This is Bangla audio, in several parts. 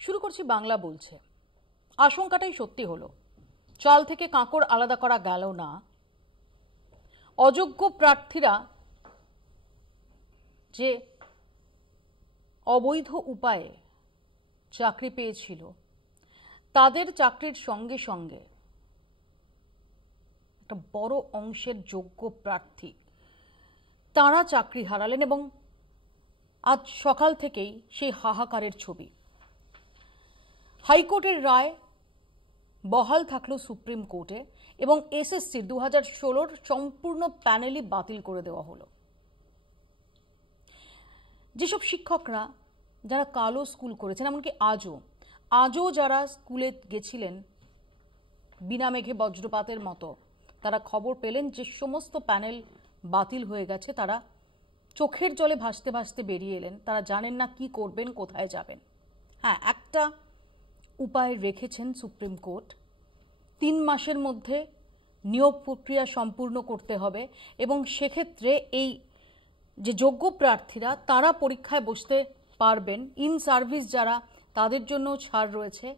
শুরু করছি বাংলা বলছে। আশঙ্কাটাই সত্যি হলো, চাল থেকে কাঁকড় আলাদা করা গেল না। অযোগ্য প্রার্থীরা যে অবৈধ উপায়ে চাকরি পেয়েছিল, তাদের চাকরির সঙ্গে সঙ্গে একটা বড় অংশের যোগ্য প্রার্থী তারা চাকরি হারালেন এবং আজ সকাল থেকেই সেই হাহাকারের ছবি। হাইকোর্টের রায় বহাল থাকলো সুপ্রিম কোর্টে এবং এসএসসির 2016 সম্পূর্ণ প্যানেলই বাতিল করে দেওয়া হলো। যেসব শিক্ষকরা যারা কালো স্কুল করেছেন, এমনকি আজও যারা স্কুলে গেছিলেন বিনা মেঘে বজ্রপাতের মতো, তারা খবর পেলেন যে সমস্ত প্যানেল বাতিল হয়ে গেছে। তারা চোখের জলে ভাসতে ভাসতে বেরিয়ে এলেন। তারা জানেন না কি করবেন, কোথায় যাবেন। হ্যাঁ, একটা উপায় রেখেছেন সুপ্রিম কোর্ট, 3 মাসের মধ্যে নিয়োগ প্রক্রিয়া সম্পূর্ণ করতে হবে এবং সেক্ষেত্রে এই যে যোগ্য প্রার্থীরা তারা পরীক্ষায় বসতে পারবেন। ইন সার্ভিস যারা, তাদের জন্য ছাড় রয়েছে।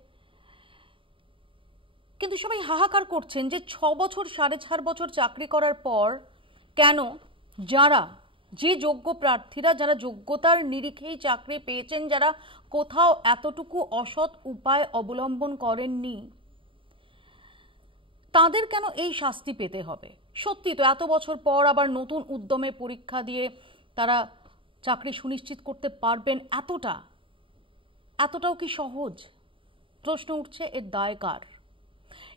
কিন্তু সবাই হাহাকার করছেন যে 6 বছর 4.5 বছর চাকরি করার পর কেন যে যোগ্য প্রার্থীরা যারা যোগ্যতার নিরিখেই চাকরি পেয়েছেন, যারা কোথাও এতটুকু অসৎ উপায় অবলম্বন করেননি, তাদের কেন এই শাস্তি পেতে হবে? সত্যি তো এত বছর পর আবার নতুন উদ্যমে পরীক্ষা দিয়ে তারা চাকরি সুনিশ্চিত করতে পারবেন, এতটাও কি সহজ? প্রশ্ন উঠছে, এর দায় কার?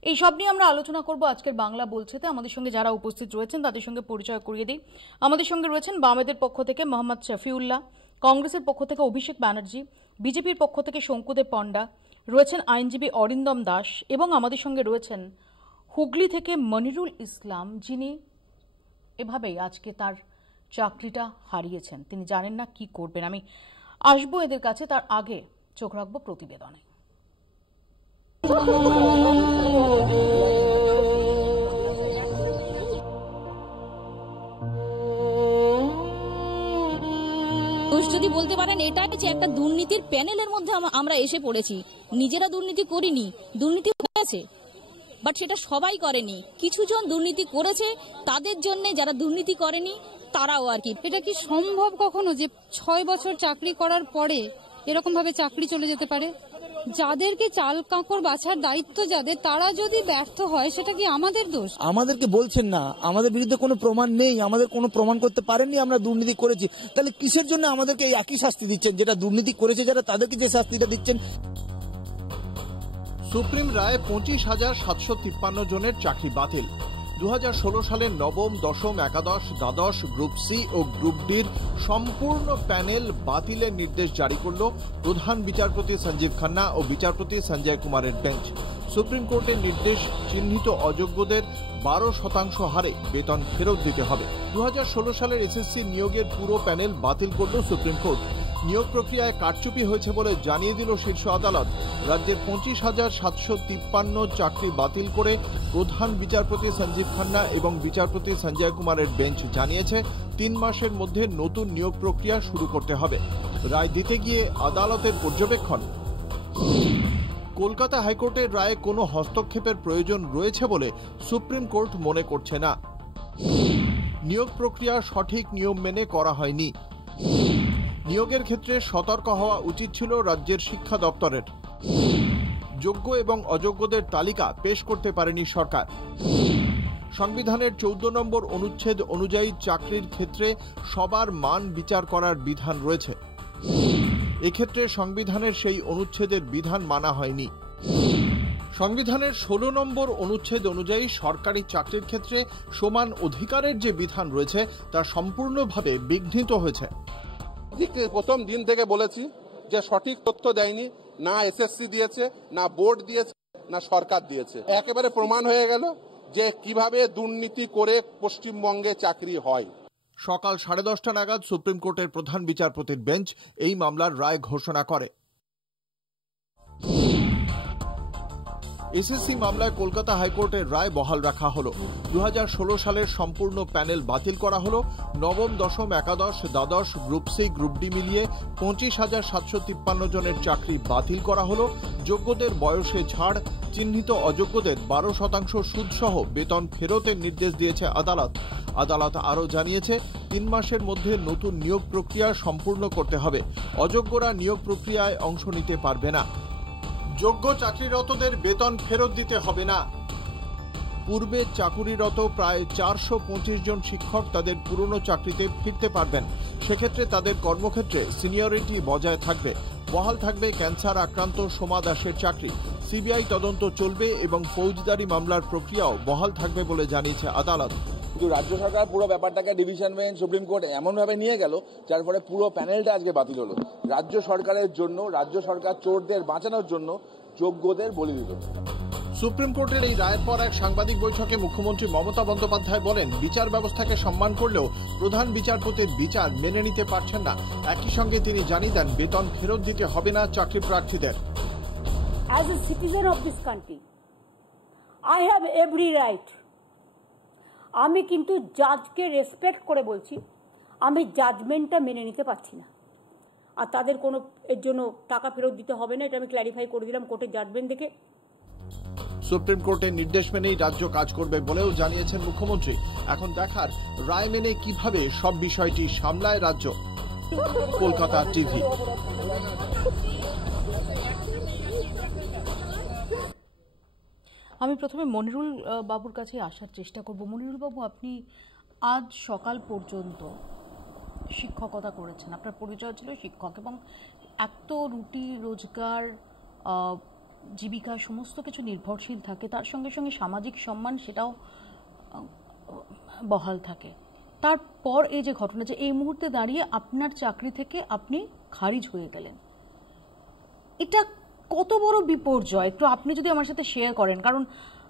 এই সব নিয়ে আমরা আলোচনা করব আজকের বাংলা বলছেতে। আমাদের সঙ্গে যারা উপস্থিত রয়েছেন তাদের সঙ্গে পরিচয় করিয়ে দিই। আমাদের সঙ্গে রয়েছেন বামেদের পক্ষ থেকে মোহাম্মদ শফিউল্লাহ, কংগ্রেসের পক্ষ থেকে অভিষেক ব্যানার্জি, বিজেপির পক্ষ থেকে শঙ্কুদেব পণ্ডা, রয়েছেন আইনজীবী অরিন্দম দাস এবং আমাদের সঙ্গে রয়েছেন হুগলি থেকে মনিরুল ইসলাম, যিনি এভাবেই আজকে তার চাকরিটা হারিয়েছেন। তিনি জানেন না কি করবেন। আমি আসবো এদের কাছে, তার আগে চোখ রাখবো প্রতিবেদনে। যদি বলতে পারেন এটাই যে একটা দুর্নীতির প্যানেলের মধ্যে আমরা এসে পড়েছি। নিজেরা দুর্নীতি করিনি, দুর্নীতি হয়েছে, বাট সেটা সবাই করেনি। কিছুজন দুর্নীতি করেছে, তাদের জন্য যারা দুর্নীতি করেনি তারাও আর কি। এটা কি সম্ভব কখনো যে 6 বছর চাকরি করার পরে এরকম ভাবে চাকরি চলে যেতে পারে? যাদেরকে চাল কাঁকড় বাছার দায়িত্ব যাদের, তারা যদি ব্যর্থ হয় সেটা কি আমাদের দোষ? আমাদেরকে বলছেন না, আমাদের বিরুদ্ধে কোনো প্রমাণ নেই, আমাদের কোনো প্রমাণ করতে পারেননি আমরা দুর্নীতি করেছি, তাহলে কিসের জন্য আমাদেরকে এই একই শাস্তি দিচ্ছেন? যেটা দুর্নীতি করেছে যারা, তাদেরকে যে শাস্তিটা দিচ্ছেন। সুপ্রিম রায় 25,753 জনের চাকরি বাতিল। 2016 সালের নবম, দশম, একাদশ, দ্বাদশ, গ্রুপ সি ও গ্রুপ ডির সম্পূর্ণ প্যানেল বাতিলের নির্দেশ জারি করল প্রধান বিচারপতি সঞ্জীব খান্না ও বিচারপতি সঞ্জয় কুমারের বেঞ্চ। সুপ্রিম কোর্টের নির্দেশ, চিহ্নিত অযোগ্যদের 12% হারে বেতন ফেরত দিতে হবে। 2016 সালের এসএসসি নিয়োগের পুরো প্যানেল বাতিল করল সুপ্রিম কোর্ট। নিয়োগ প্রক্রিয়ায় কারচুপি হয়েছে বলে জানিয়ে দিল শীর্ষ আদালত। রাজ্যের 25,753 চাকরি বাতিল করে প্রধান বিচারপতি সঞ্জীব খান্না এবং বিচারপতি সঞ্জয় কুমারের বেঞ্চ জানিয়েছে 3 মাসের মধ্যে নতুন নিয়োগ প্রক্রিয়া শুরু করতে হবে। রায় দিতে গিয়ে আদালতের পর্যবেক্ষণ, কলকাতা হাইকোর্টের রায়ে কোনো হস্তক্ষেপের প্রয়োজন রয়েছে বলে সুপ্রিম কোর্ট মনে করছে না। নিয়োগ প্রক্রিয়া সঠিক নিয়ম মেনে করা হয়নি। নিয়োগের ক্ষেত্রে সতর্ক হওয়া উচিত ছিল রাজ্যের শিক্ষা দপ্তরের। যোগ্য এবং অযোগ্যদের তালিকা পেশ করতে পারেনি সরকার। সংবিধানের 14 নম্বর অনুচ্ছেদ অনুযায়ী চাকরির ক্ষেত্রে সবার মান বিচার করার বিধান রয়েছে। এক্ষেত্রে সংবিধানের সেই অনুচ্ছেদের বিধান মানা হয়নি। সংবিধানের 16 নম্বর অনুচ্ছেদ অনুযায়ী সরকারি চাকরির ক্ষেত্রে সমান অধিকারের যে বিধান রয়েছে তা সম্পূর্ণভাবে বিঘ্নিত হয়েছে। প্রথম দিন থেকে বলেছি যে সঠিক তথ্য দেয়নি, না এসএসসি দিয়েছে, না বোর্ড দিয়েছে, না সরকার দিয়েছে। একেবারে প্রমাণ হয়ে গেল যে কিভাবে দুর্নীতি করে পশ্চিমবঙ্গে চাকরি হয়। সকাল 10:30 নাগাদ সুপ্রিম কোর্টের প্রধান বিচারপতির বেঞ্চ এই মামলার রায় ঘোষণা করে। এসএসসি মামলায় কলকাতা হাইকোর্টের রায় বহাল রাখা হলো। 2016 সালের সম্পূর্ণ প্যানেল বাতিল করা হলো। নবম, দশম, একাদশ, দ্বাদশ, গ্রুপ সি, গ্রুপ ডি মিলিয়ে 25,753 জনের চাকরি বাতিল করা হলো। যোগ্যদের বয়সে ছাড়, চিহ্নিত অযোগ্যদের 12% সুদসহ বেতন ফেরতের নির্দেশ দিয়েছে আদালত। আদালত আরও জানিয়েছে 3 মাসের মধ্যে নতুন নিয়োগ প্রক্রিয়া সম্পূর্ণ করতে হবে। অযোগ্যরা নিয়োগ প্রক্রিয়ায় অংশ নিতে পারবে না। যোগ্য চাকরিরতদের বেতন ফেরত দিতে হবে না। পূর্বে চাকুরিরত প্রায় 425 জন শিক্ষক তাদের পুরনো চাকরিতে ফিরতে পারবেন। সেক্ষেত্রে তাদের কর্মক্ষেত্রে সিনিয়রিটি বজায় থাকবে। বহাল থাকবে ক্যান্সার আক্রান্ত সোমা দাসের চাকরি। সিবিআই তদন্ত চলবে এবং ফৌজদারি মামলার প্রক্রিয়াও বহাল থাকবে বলে জানিয়েছে আদালত। কিন্তু রাজ্য সরকার পুরো ব্যাপারটাকে ডিভিশন বেঞ্চ, সুপ্রিম কোর্ট এমনভাবে নিয়ে গেল যার ফলে পুরো প্যানেলটা আজকে বাতিল হলো। রাজ্য সরকারের জন্য, রাজ্য সরকার চোরদের বাঁচানোর জন্য যোগ্যদের বলি দিল। সুপ্রিম কোর্টের এই রায়ের পর এক সাংবাদিক বৈঠকে মুখ্যমন্ত্রী মমতা বন্দ্যোপাধ্যায় বলেন, বিচার ব্যবস্থাকে সম্মান করলেও প্রধান বিচারপতির বিচার মেনে নিতে পারছেন না। একই সঙ্গে তিনি জানিয়ে দেন, বেতন ফেরত দিতে হবে না চাকরি প্রার্থীদের। As a citizen of this country, I have every right. আমি কিন্তু জাজকে রেসপেক্ট করে বলছি, আমি জাজমেন্টটা মেনে নিতে পারছি না। আর তাদের কোনো এর জন্য টাকা ফেরত দিতে হবে না, এটা আমি ক্ল্যারিফাই করে দিলাম কোর্টের জাজমেন্ট দেখে। সুপ্রিম কোর্টের নির্দেশ মেনেই রাজ্য কাজ করবে বলেও জানিয়েছেন মুখ্যমন্ত্রী। এখন দেখার রায় মেনে কিভাবে সব বিষয়টি সামলায় রাজ্য। কলকাতা টিভি। আমি প্রথমে মনিরুল বাবুর কাছে আসার চেষ্টা করব। মনিরুল বাবু, আপনি আজ সকাল পর্যন্ত শিক্ষকতা করেছেন, আপনার পরিচয় ছিল শিক্ষক, এবং এত রুটি রোজগার, জীবিকা সমস্ত কিছু নির্ভরশীল থাকে, তার সঙ্গে সঙ্গে সামাজিক সম্মান সেটাও বহাল থাকে। তারপর এই যে ঘটনা, যে এই মুহূর্তে দাঁড়িয়ে আপনার চাকরি থেকে আপনি খারিজ হয়ে গেলেন, এটা কত বড় বিপর্যয় একটু আপনি যদি আমার সাথে শেয়ার করেন। কারণ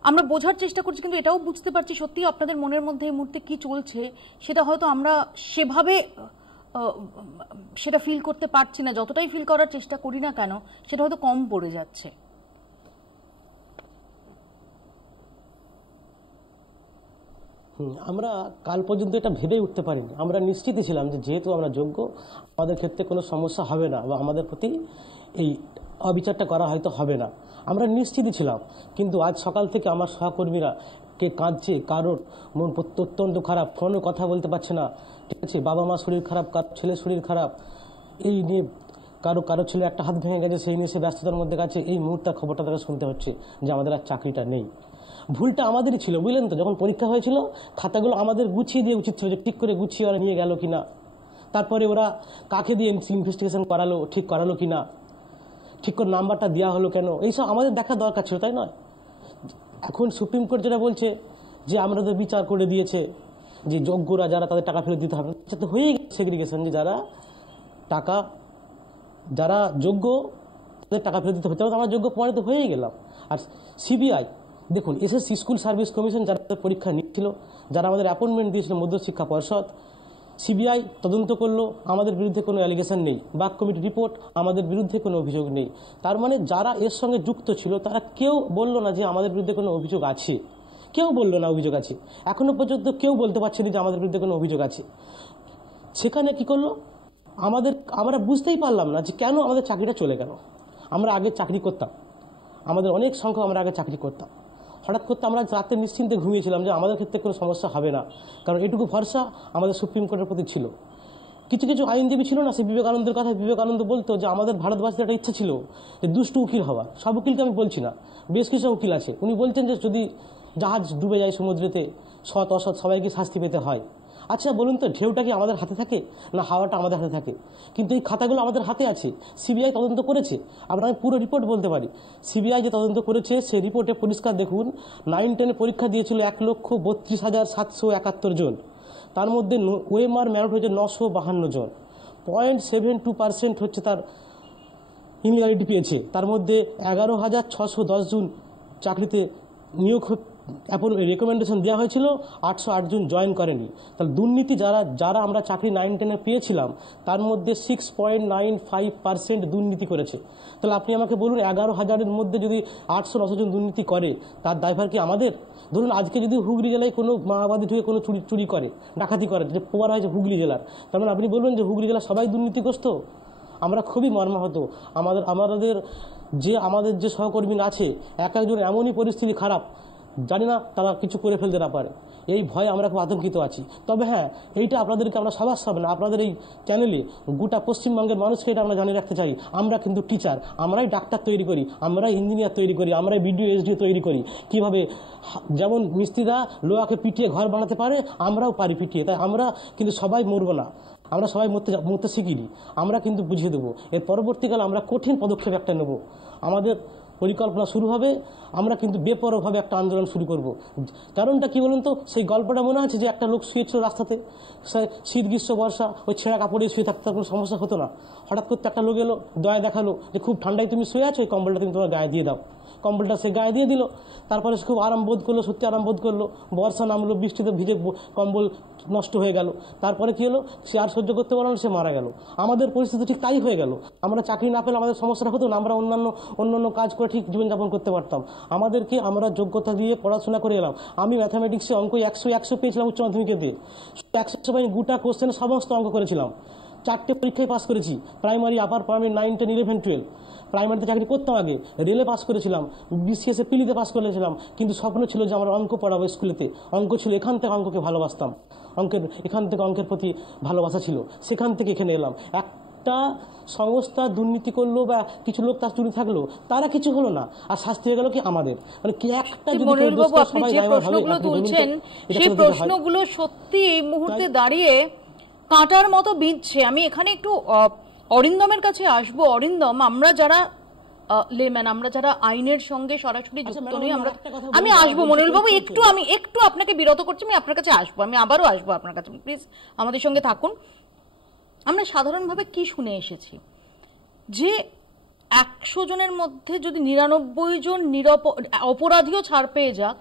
আমরা বোঝার চেষ্টা করছি, কিন্তু এটাও বুঝতে পারছি সত্যি আপনাদের মনের মধ্যে এই মুহূর্তে কি চলছে সেটা হয়তো আমরা সেভাবে সেটা ফিল করতে পারছি না। যতটাই ফিল করার চেষ্টা করি না কেন, সেটা হয়তো কম পড়ে যাচ্ছে। আমরা কাল পর্যন্ত এটা ভেবে উঠতে পারিনি। আমরা নিশ্চিতই ছিলাম যে যেহেতু আমরা যোগ্য, আমাদের ক্ষেত্রে কোনো সমস্যা হবে না বা আমাদের প্রতি এই অবিচারটা করা হয়তো হবে না, আমরা নিশ্চিতই ছিলাম। কিন্তু আজ সকাল থেকে আমার সহকর্মীরা কে কাঁদছে, কারোর মন অত্যন্ত খারাপ, ফোনে কথা বলতে পারছে না, ঠিক আছে, বাবা মা শরীর খারাপ, কারো ছেলে শরীর খারাপ, এই নিয়ে কারো ছেলে একটা হাত ভেঙে গেছে, সেই নিয়ে সে ব্যস্ততার মধ্যে গেছে। এই মুহূর্তে খবরটা তারা শুনতে হচ্ছে যে আমাদের আর চাকরিটা নেই। ভুলটা আমাদেরই ছিল, বুঝলেন তো। যখন পরীক্ষা হয়েছিল খাতাগুলো আমাদের গুছিয়ে দিয়ে উচিত ছিল, যে ঠিক করে গুছিয়ে ওরা নিয়ে গেল কিনা, তারপরে ওরা কাকে দিয়ে ইনভেস্টিগেশন করালো, ঠিক করালো কিনা, ঠিক করে নাম্বারটা দেওয়া হলো কেন, এইসব আমাদের দেখা দরকার ছিল, তাই নয়? এখন সুপ্রিম কোর্ট যেটা বলছে যে আমরা তো বিচার করে দিয়েছে যে যোগ্যরা যারা তাদের টাকা ফেরত দিতে হবে না, তো হয়েই গেছে সেগ্রিগেশন, যে যারা যোগ্য তাদের টাকা ফেরত দিতে হতে হবে, আমরা যোগ্য প্রমাণিত হয়েই গেলাম। আর সিবিআই দেখুন, এসএসসি স্কুল সার্ভিস কমিশন যারা পরীক্ষা নিচ্ছিল, যারা আমাদের অ্যাপয়েন্টমেন্ট দিয়েছিল মধ্যশিক্ষা পর্ষদ, সিবিআই তদন্ত করলো, আমাদের বিরুদ্ধে কোনো অ্যালিগেশন নেই। বাক কমিটি রিপোর্ট, আমাদের বিরুদ্ধে কোনো অভিযোগ নেই। তার মানে যারা এর সঙ্গে যুক্ত ছিল তারা কেউ বললো না যে আমাদের বিরুদ্ধে কোনো অভিযোগ আছে, কেউ বললো না অভিযোগ আছে। এখনো পর্যন্ত কেউ বলতে পারছে না যে আমাদের বিরুদ্ধে কোনো অভিযোগ আছে। সেখানে কি করলো, আমরা বুঝতেই পারলাম না যে কেন আমাদের চাকরিটা চলে গেল। আমরা আগে চাকরি করতাম, আমাদের অনেক সংখ্যক আমরা আগে চাকরি করতাম, হঠাৎ করতে আমরা রাতে নিশ্চিন্তে ঘুমিয়েছিলাম যে আমাদের ক্ষেত্রে কোনো সমস্যা হবে না, কারণ এটুকু ভরসা আমাদের সুপ্রিম কোর্টের প্রতি ছিল। কিছু কিছু আইনজীবী ছিল না, সে বিবেকানন্দের কথা বিবেকানন্দ বলতো যে আমাদের ভারতবাসীর একটা ইচ্ছা ছিল যে দুষ্টু উকিল হওয়ার। সব উকিলকে আমি বলছি না, বেশ কিছু উকিল আছে, উনি বলছেন যে যদি জাহাজ ডুবে যায় সমুদ্রেতে, সৎ অসৎ সবাইকে শাস্তি পেতে হয়। আচ্ছা বলুন তো, ঢেউটা কি আমাদের হাতে থাকে না হাওয়াটা আমাদের হাতে থাকে? কিন্তু এই খাতাগুলো আমাদের হাতে আছে, সিবিআই তদন্ত করেছে। আপনাকে পুরো রিপোর্ট বলতে পারি, সিবিআই যে তদন্ত করেছে সেই রিপোর্টে পরিষ্কার দেখুন, 9-10 পরীক্ষা দিয়েছিল 1,32,771 জন, তার মধ্যে ওএমআর মেরিট হয়েছে 952 জন, 0.72% হচ্ছে তার ইনলিগালিটি পেয়েছে। তার মধ্যে 11,610 জন চাকরিতে নিয়োগ রেকমেন্ডেশন দেওয়া হয়েছিল, 808 জন জয়েন করেনি। তাহলে দুর্নীতি যারা আমরা চাকরি 9-10-এ পেয়েছিলাম তার মধ্যে 6.95% দুর্নীতি করেছে। তাহলে আপনি আমাকে বলুন, 11,000-এর মধ্যে যদি 800-900 জন দুর্নীতি করে, তার দায়ভার কি আমাদের? ধরুন আজকে যদি হুগলি জেলায় কোনো মাওবাদী ঢুকে কোনো চুরি করে, ডাকাতি করে, যে প্রমাণ হয়েছে হুগলি জেলার, তার মানে আপনি বলবেন যে হুগলি জেলার সবাই দুর্নীতিগ্রস্ত? আমরা খুবই মর্মাহত। আমাদের যে সহকর্মী আছে, এক একজন এমনই পরিস্থিতি খারাপ, জানি না তারা কিছু করে ফেলতে না পারে, এই ভয়ে আমরা খুব আতঙ্কিত আছি। তবে হ্যাঁ, এইটা আপনাদেরকে আমরা সবার সামনে আপনাদের এই চ্যানেলে গোটা পশ্চিমবঙ্গের মানুষকে এটা আমরা জানিয়ে রাখতে চাই, আমরা কিন্তু টিচার, আমরাই ডাক্তার তৈরি করি, আমরাই ইঞ্জিনিয়ার তৈরি করি, আমরাই বিডিও এসডিও তৈরি করি। কিভাবে যেমন মিস্ত্রিরা লোহাকে পিটিয়ে ঘর বানাতে পারে, আমরাও পারি পিটিয়ে। তাই আমরা কিন্তু সবাই মরবো না, আমরা সবাই মরতে শিখিনি, আমরা কিন্তু বুঝিয়ে দেবো। এর পরবর্তীকালে আমরা কঠিন পদক্ষেপ একটা নেব, আমাদের পরিকল্পনা শুরু হবে, আমরা কিন্তু বেপরোয়াভাবে একটা আন্দোলন শুরু করব। কারণটা কি বলুন তো, সেই গল্পটা মনে আছে যে একটা লোক শুয়েছিল রাস্তাতে, শীত গ্রীষ্ম বর্ষা ওই ছেঁড়া কাপড়ে শুয়ে থাকতে কোনো সমস্যা হতো না। হঠাৎ করতে একটা লোক এলো, দয়া দেখালো যে খুব ঠান্ডায় তুমি শুয়ে আছো, এই কম্বলটা তুমি তোমার গায়ে দিয়ে দাও। কম্বলটা সে গায়ে দিয়ে দিল, তারপরে সে খুব আরাম বোধ করলো, সত্যি আরাম বোধ করলো। বর্ষা নামলো, বৃষ্টিতে ভিজে কম্বল নষ্ট হয়ে গেল। তারপরে কি হলো, সে আর সহ্য করতে পারলো না, সে মারা গেল। আমাদের পরিস্থিতি ঠিক তাই হয়ে গেল। আমরা চাকরি না পেলে আমাদের সমস্যাটা হতো না, আমরা অন্যান্য কাজ করে ঠিক জীবনযাপন করতে পারতাম। আমরা যোগ্যতা দিয়ে পড়াশোনা করে এলাম। আমি ম্যাথামেটিক্সে অঙ্ক 100 পেয়েছিলাম উচ্চ মাধ্যমিকে দিয়ে, 100 পাই, গোটা কোশ্চেনে সমস্ত অঙ্ক করেছিলাম। 4টে পরীক্ষায় পাস করেছি, প্রাইমারি, আপার প্রাইমারি, 9, 10, 11, 12। প্রাইমারিতে চাকরি করতাম আগে, রেলে পাস করেছিলাম, বিসিএসে পিলিতে পাস করেছিলাম, কিন্তু স্বপ্ন ছিল যে আমার অঙ্ক পড়াবো স্কুলেতে। অঙ্ক ছিল, এখান থেকে অঙ্ককে ভালোবাসতাম, এখান থেকে অঙ্কের প্রতি ভালোবাসা ছিল, সেখান থেকে এখানে এলাম। একটা সংস্থা দুর্নীতি করলো বা কিছু লোক তার চুরি থাকলো, তারা কিছু হলো না, আর শাস্তি হয়ে গেল কি আমাদের? মানে কি একটা মনিরবাবু, আপনি যে প্রশ্নগুলো তুলছেন সেই প্রশ্নগুলো সত্যি এই মুহূর্তে দাঁড়িয়ে কাঁটার মতো বিঁধছে। আমি এখানে একটু অরিন্দমের কাছে আসবো। অরিন্দম, আমরা যারা লেম্যান, আমরা যারা আইনের সঙ্গে সরাসরি যুক্ত নই, আমি আসবো মনিরবাবু, আমি একটু আপনাকে বিরত করছি, আমি আপনার কাছে আসবো, আমি আবারও আসবো আপনার কাছে, প্লিজ আমাদের সঙ্গে থাকুন। আমরা সাধারণভাবে কি শুনে এসেছি যে 100 জনের মধ্যে যদি 99 জন অপরাধীও ছাড় পেয়ে যাক,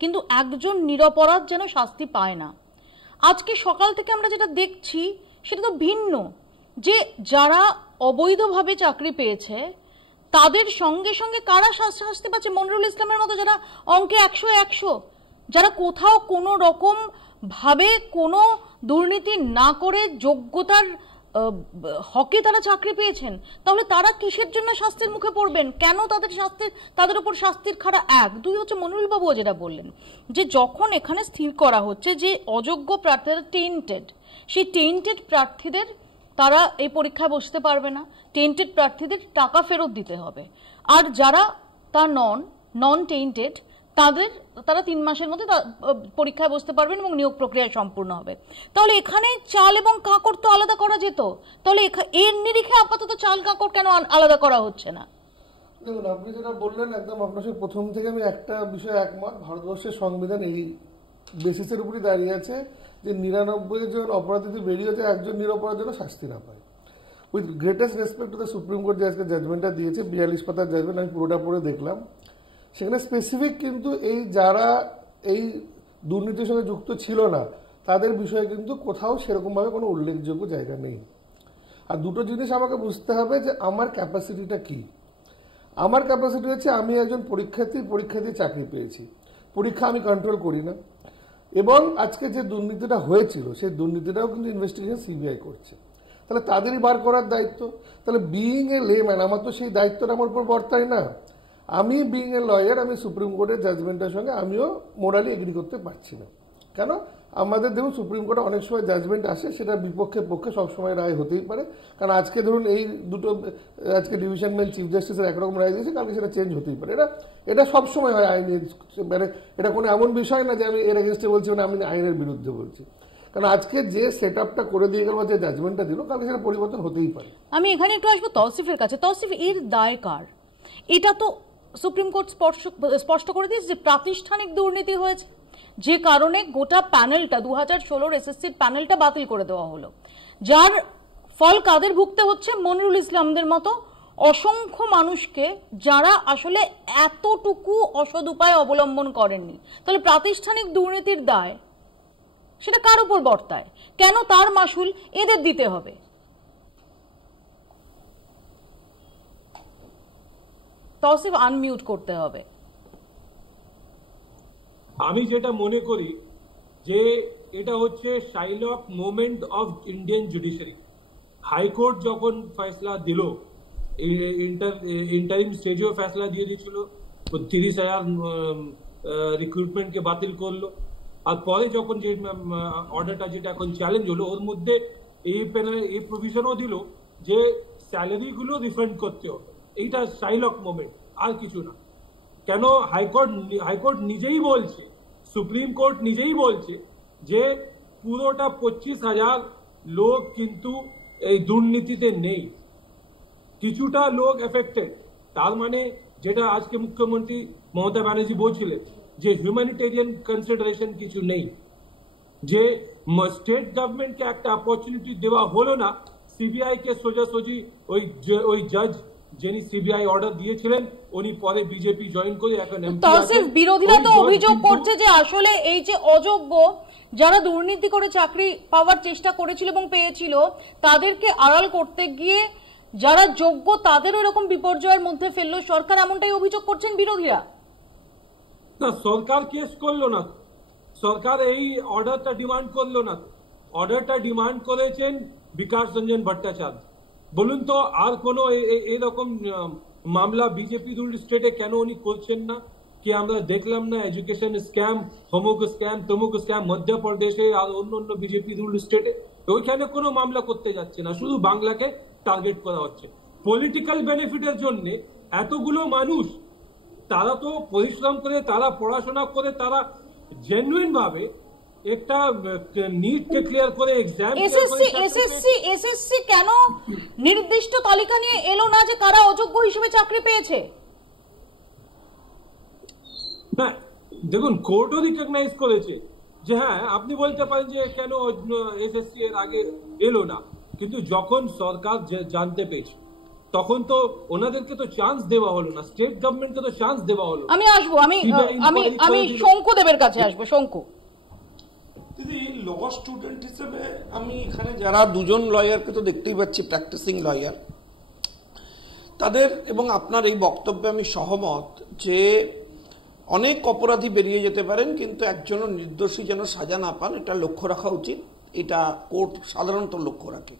কিন্তু একজন নিরপরাধ যেন শাস্তি পায় না। আজকে সকাল থেকে আমরা যেটা দেখছি সেটা তো ভিন্ন, যে যারা অবৈধভাবে চাকরি পেয়েছে তাদের সঙ্গে সঙ্গে কারা শাস্তি পাচ্ছে? মনিরুল ইসলামের মতো যারা অঙ্কে 100, যারা কোথাও কোনো রকম ভাবে কোনো দুর্নীতি না করে যোগ্যতার হকে তারা চাকরি পেয়েছেন, তাহলে তারা কিসের জন্য শাস্তির মুখে পড়বেন? কেন তাদের উপর শাস্তির খাড়া? 1, 2 হচ্ছে মনিরুল বাবুও যেটা বললেন, যে যখন এখানে স্থির করা হচ্ছে যে অযোগ্য প্রার্থীরা টেন্টেড, সেই টেন্টেড প্রার্থীদের তারা এই পরীক্ষায় বসতে পারবে না, টেন্টেড প্রার্থীদের টাকা ফেরত দিতে হবে, আর যারা তা নন টেন্টেড তারা 3 মাসের মধ্যে পরীক্ষায় বসতে পারবেন এবং নিয়োগ প্রক্রিয়া সম্পূর্ণ হবে। তাহলে এখানে চাল এবং কাঁকড় তো আলাদা করা যেত, তাহলে এর নিরিখে আপাতত চাল কাঁকড় কেন আলাদা করা হচ্ছে না? দেখুন, আপনি যেটা বললেন একদম আপনার সাথে প্রথম থেকে আমি একটা বিষয়ে একমত। ভারতবর্ষের সংবিধান এই বেসিসের উপরই দাঁড়িয়ে আছে যে 99 জন অপরাধীতে বেরিয়েছে, একজন নিরপরাধ যেন শাস্তি না পায়। With greatest respect to the supreme court যে আজকে জাজমেন্টটা দিয়েছে, 42 পাতার জাজমেন্ট, আমি পুরোটা পড়ে দেখলাম। সেখানে স্পেসিফিক কিন্তু যারা এই দুর্নীতির সঙ্গে যুক্ত ছিল না তাদের বিষয়ে কিন্তু কোথাও সেরকমভাবে কোনো উল্লেখযোগ্য জায়গা নেই। আর দুটো জিনিস আমাকে বুঝতে হবে যে আমার ক্যাপাসিটিটা কি। আমার ক্যাপাসিটি হচ্ছে আমি একজন পরীক্ষা দিয়ে চাকরি পেয়েছি, পরীক্ষা আমি কন্ট্রোল করি না, এবং আজকে যে দুর্নীতিটা হয়েছিল সেই দুর্নীতিটাও কিন্তু ইনভেস্টিগেশন সিবিআই করছে, তাহলে তাদেরই বার করার দায়িত্ব। তাহলে বিইং এ লেম্যান আমার তো সেই দায়িত্বটা আমার উপর বর্তায় না। আমি বিইং এ লয়ার, আমি সুপ্রিম কোর্টের জাজমেন্টের সঙ্গে আমিও মোরালি এগ্রি করতে পারছি না। কেন? আমাদের দেখুন সুপ্রিম কোর্টে অনেক সময় জাজমেন্ট আসে, সেটা বিপক্ষে পক্ষে সবসময় রায় হতেই পারে। কারণ আজকে ধরুন এই দুটো, আজকে ডিভিশন বেঞ্চ চিফ জাস্টিসের একরকম রায় দিয়েছে, কালকে সেটা চেঞ্জ হতেই পারে। এটা সবসময় হয় আইনের, মানে এটা কোনো এমন বিষয় না যে আমি এর এগেনস্টে বলছি, মানে আমি আইনের বিরুদ্ধে বলছি। কারণ আজকে যে সেট আপটা করে দিয়ে গেল, যে জাজমেন্টটা দিল, কালকে সেটা পরিবর্তন হতেই পারে। আমি এখানে একটু আসবো তৌসিফের কাছে। তৌসিফ, এর দায় কার? এটা তো সুপ্রিম কোর্ট স্পষ্ট করে দিয়েছে যে প্রাতিষ্ঠানিক দুর্নীতি হয়েছে, যে কারণে গোটা প্যানেলটা 2016 এসএসসির প্যানেলটা বাতিল করে দেওয়া হলো, যার ফল কাদের ভুগতে হচ্ছে? মনিরুল ইসলামদের মতো অসংখ্য মানুষকে যারা আসলে এতটুকু অসৎ উপায় অবলম্বন করেননি, তাহলে প্রাতিষ্ঠানিক দুর্নীতির দায় সেটা কার উপর বর্তায়? কেন তার মাসুল এদের দিতে হবে? তৌসিফ, আনমিউট করতে হবে। আমি যেটা মনে করি যে এটা হচ্ছে Shylock moment of Indian judiciary. High court যখন ফয়সলা দিল, ইন্টারিম স্টেজেও ফয়সলা দিয়ে দিয়েছিল, 30,000 রিক্রুটমেন্টকে বাতিল করলো। আর পরে যখন যে অর্ডারটা যেটা এখন চ্যালেঞ্জ হলো, ওর মধ্যে এই প্রভিশনও দিল যে স্যালারিগুলো রিফান্ড করতে হবে। এইটা শাইলক মোমেন্ট, আর কিছু না। কেন হাইকোর্ট নিজেই বলছে, সুপ্রিম কোর্ট নিজেই বলছে যে পুরোটা 25,000 লোক কিন্তু এই দুর্নীতিতে নেই, কিছুটা লোক এফেক্টেড। তার মানে যেটা আজকে মুখ্যমন্ত্রী মমতা ব্যানার্জি বলছিলেন যে হিউম্যানিটেরিয়ান কনসিডারেশন কিছু নেই, যে স্টেট গভর্নমেন্টকে একটা অপরচুনিটি দেওয়া হলো না সিবিআই কে সোজাসুজি ওই জাজ যিনি সিবিআই অর্ডার দিয়েছিলেন উনি পরে বিজেপি জয়েন করে এখন এমপি। তৌসিফ, বিরোধীরা তো অভিযোগ করছে যে আসলে এই যে অযোগ্য যারা দুর্নীতি করে চাকরি পাওয়ার চেষ্টা করেছিল এবং পেয়েছিল, তাদেরকে আড়াল করতে গিয়ে যারা যোগ্য তাদেরও এরকম বিপর্যয়ের মধ্যে ফেললো সরকার, এমনটাই অভিযোগ করছেন বিরোধীরা। না, সরকার কেস করলো না, সরকার এই অর্ডারটা ডিমান্ড করলো না। অর্ডারটা ডিমান্ড করেছেন বিকাশ রঞ্জন ভট্টাচার্য। বলুন তো আর কোনো এরকম মামলা বিজেপি রুল স্টেটে কেন উনি করছেন না? কি আমরা দেখলাম না এডুকেশন স্ক্যাম, হোমক স্ক্যাম, তমুক স্ক্যাম মধ্যপ্রদেশে আর অন্য বিজেপি রুল স্টেটে? ওইখানে কোনো মামলা করতে যাচ্ছে না, শুধু বাংলাকে টার্গেট করা হচ্ছে পলিটিক্যাল বেনিফিটের জন্য। এতগুলো মানুষ তারা তো পরিশ্রম করে, তারা পড়াশোনা করে, তারা জেনুইন ভাবে একটা নিটকে ক্লিয়ার করে এক্সাম। এসএসসি কেন নির্দিষ্ট তালিকা নিয়ে এলো না যে কারা অযোগ্য হিসেবে চাকরি পেয়েছে? না, দেখুন কোর্টও রিকগনাইজ করেছে যে হ্যাঁ, আপনি বলতে পারেন যে কেন এসএসসি এর আগে এলো না, কিন্তু যখন সরকার জানতে পেরেছে তখন তো ওনাদেরকে তো চান্স দেওয়া হলো না, স্টেট গভর্নমেন্টকে তো চান্স দেওয়া হলো। আমি আসবো, আমি শঙ্কুদেবের কাছে আসবো। শঙ্কু দিদি, ল স্টুডেন্ট হিসেবে আমি এখানে যারা দুজন লয়ারকে তো দেখতেই পাচ্ছি, প্র্যাকটিসিং লয়ার, তাদের এবং আপনার এই বক্তব্যে আমি সহমত যে অনেক অপরাধী বেরিয়ে যেতে পারেন, কিন্তু একজনও নির্দোষী যেন সাজা না পান, এটা লক্ষ্য রাখা উচিত। এটা কোর্ট সাধারণত লক্ষ্য রাখে।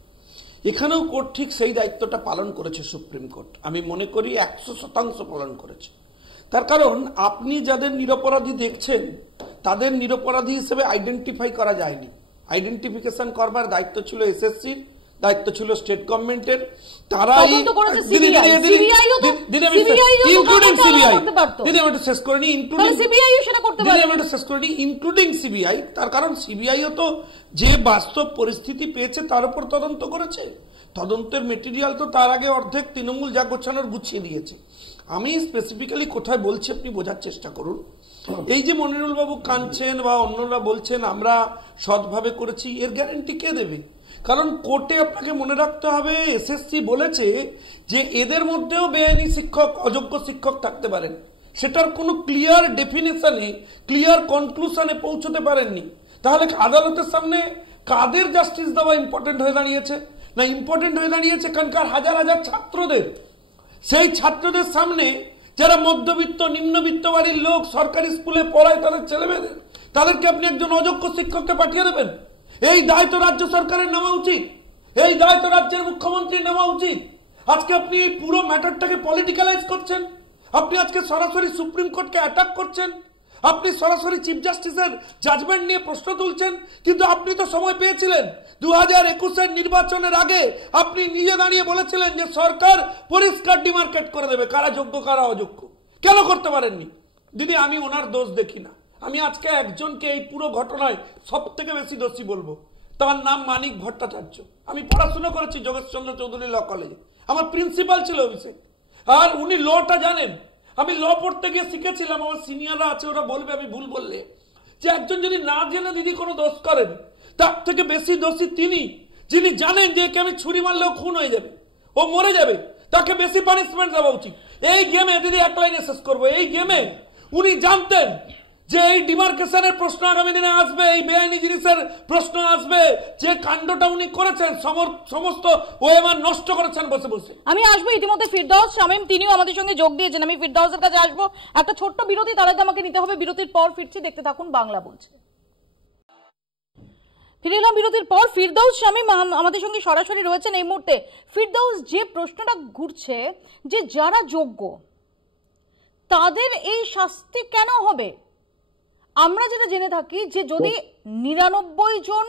এখানেও কোর্ট ঠিক সেই দায়িত্বটা পালন করেছে সুপ্রিম কোর্ট। আমি মনে করি 100% পালন করেছে। তার কারণ আপনি যাদের নিরপরাধী দেখছেন তাদের নিরপরাধী হিসেবে আইডেন্টিফাই করা যায়নি। আইডেন্টিফিকেশন করবার দায়িত্ব ছিল এসএসসির, দায়িত্ব ছিল স্টেট গভর্নমেন্টের। তারাই ইনক্লুডিং সিবিআই। তার কারণ সিবিআইও তো যে বাস্তব পরিস্থিতি পেয়েছে তার উপর তদন্ত করেছে। তদন্তের মেটেরিয়াল তো তার আগে অর্ধেক তৃণমূল যা গোছানোর গুছিয়ে দিয়েছে। আমি স্পেসিফিক্যালি কোথায় বলছি আপনি বোঝার চেষ্টা করুন। এই যে মনিরুল বাবু কাঁদছেন বা অন্যরা বলছেন আমরা সৎভাবে করেছি, এর গ্যারান্টি কে দেবে? কারণ কোর্টে আপনাকে মনে রাখতে হবে এসএসসি বলেছে যে এদের মধ্যেও বেআইনি শিক্ষক, অযোগ্য শিক্ষক থাকতে পারেন। সেটার কোনো ক্লিয়ার ডেফিনেশনে, ক্লিয়ার কনক্লুশনে পৌঁছতে পারেননি। তাহলে আদালতের সামনে কাদের জাস্টিস দেওয়া ইম্পর্টেন্ট হয়ে দাঁড়িয়েছে? না, ইম্পর্টেন্ট হয়ে দাঁড়িয়েছে এখানকার হাজার হাজার ছাত্রদের। সেই ছাত্রদের সামনে যারা মধ্যবিত্ত, নিম্নবিত্ত বাড়ির লোক, সরকারি স্কুলে পড়ায় তাদের ছেলেমেয়েদের, তাদেরকে আপনি একজন অযোগ্য শিক্ষককে পাঠিয়ে দেবেন? এই দায় তো রাজ্য সরকারের নেওয়া উচিত, এই দায় তো রাজ্যের মুখ্যমন্ত্রী নেওয়া উচিত। আজকে আপনি এই পুরো ম্যাটারটাকে পলিটিক্যালাইজ করছেন। আপনি আজকে সরাসরি সুপ্রিম কোর্টকে অ্যাটাক করছেন, আপনি সরাসরি চিফ জাস্টিসের জাজমেন্ট নিয়ে প্রশ্ন তুলছেন। কিন্তু আপনি তো সময় পেয়েছিলেন 2021-এর নির্বাচনের আগে। আপনি নিজে দাঁড়িয়ে বলেছিলেন যে সরকার পরিষ্কার ডিমার্কেট করে দেবে কারা যোগ্য কারা অযোগ্য। কেন করতে পারেননি? দিদি, আমি ওনার দোষ দেখি না। আমি আজকে একজনকে এই পুরো ঘটনায় সব থেকে বেশি দোষী বলবো, তার নাম মানিক ভট্টাচার্য। আমি পড়াশোনা করেছি যোগেশচন্দ্র চৌধুরী ল কলেজে, আমার প্রিন্সিপাল ছিল অভিষেক, আর উনি লটা জানেন। আমি ল পড়তে গিয়ে শিখেছিলাম, আমার সিনিয়ররা আছে ওরা বলবে আমি ভুল বললে, যে একজন যদি না জেনে দিদি কোনো দোষ করেন, তার থেকে বেশি দোষী তিনি যিনি জানেন যে একে আমি ছুরি মারলেও খুন হয়ে যাবে, ও মরে যাবে, তাকে বেশি পানিশমেন্ট দেওয়া উচিত। এই গেমে দিদি এক লাইনে শেষ করবো, এই গেমে উনি জানতেন যে এই ডিমার্কেশনের প্রশ্ন আগামী দিনে আসবে, এই বেআইনি জিনিসের প্রশ্ন আসবে, যে কাণ্ডটা উনি করেছেন সমস্ত ওএমআর নষ্ট করেছেন বসে বসে। আমি আসবো, ইতিমধ্যে ফিরদৌস শামীম তিনিও আমাদের সঙ্গে যোগ দিয়েছেন, আমি ফিরদৌসের কাছে আসবো। একটা ছোট্ট বিরতি, তার আগে আমাকে নিতে হবে, বিরতির পর ফিরছি, দেখতে থাকুন বাংলা বলছে। ফিরে এলাম বিরতির পর। ফিরদৌস শামীম আমাদের সঙ্গে সরাসরি রয়েছেন এই মুহূর্তে। ফিরদৌস, যে প্রশ্নটা ঘুরছে যে যারা যোগ্য তাদের এই শাস্তি কেন হবে? আমরা যেটা জেনে থাকি যে যদি 99 জন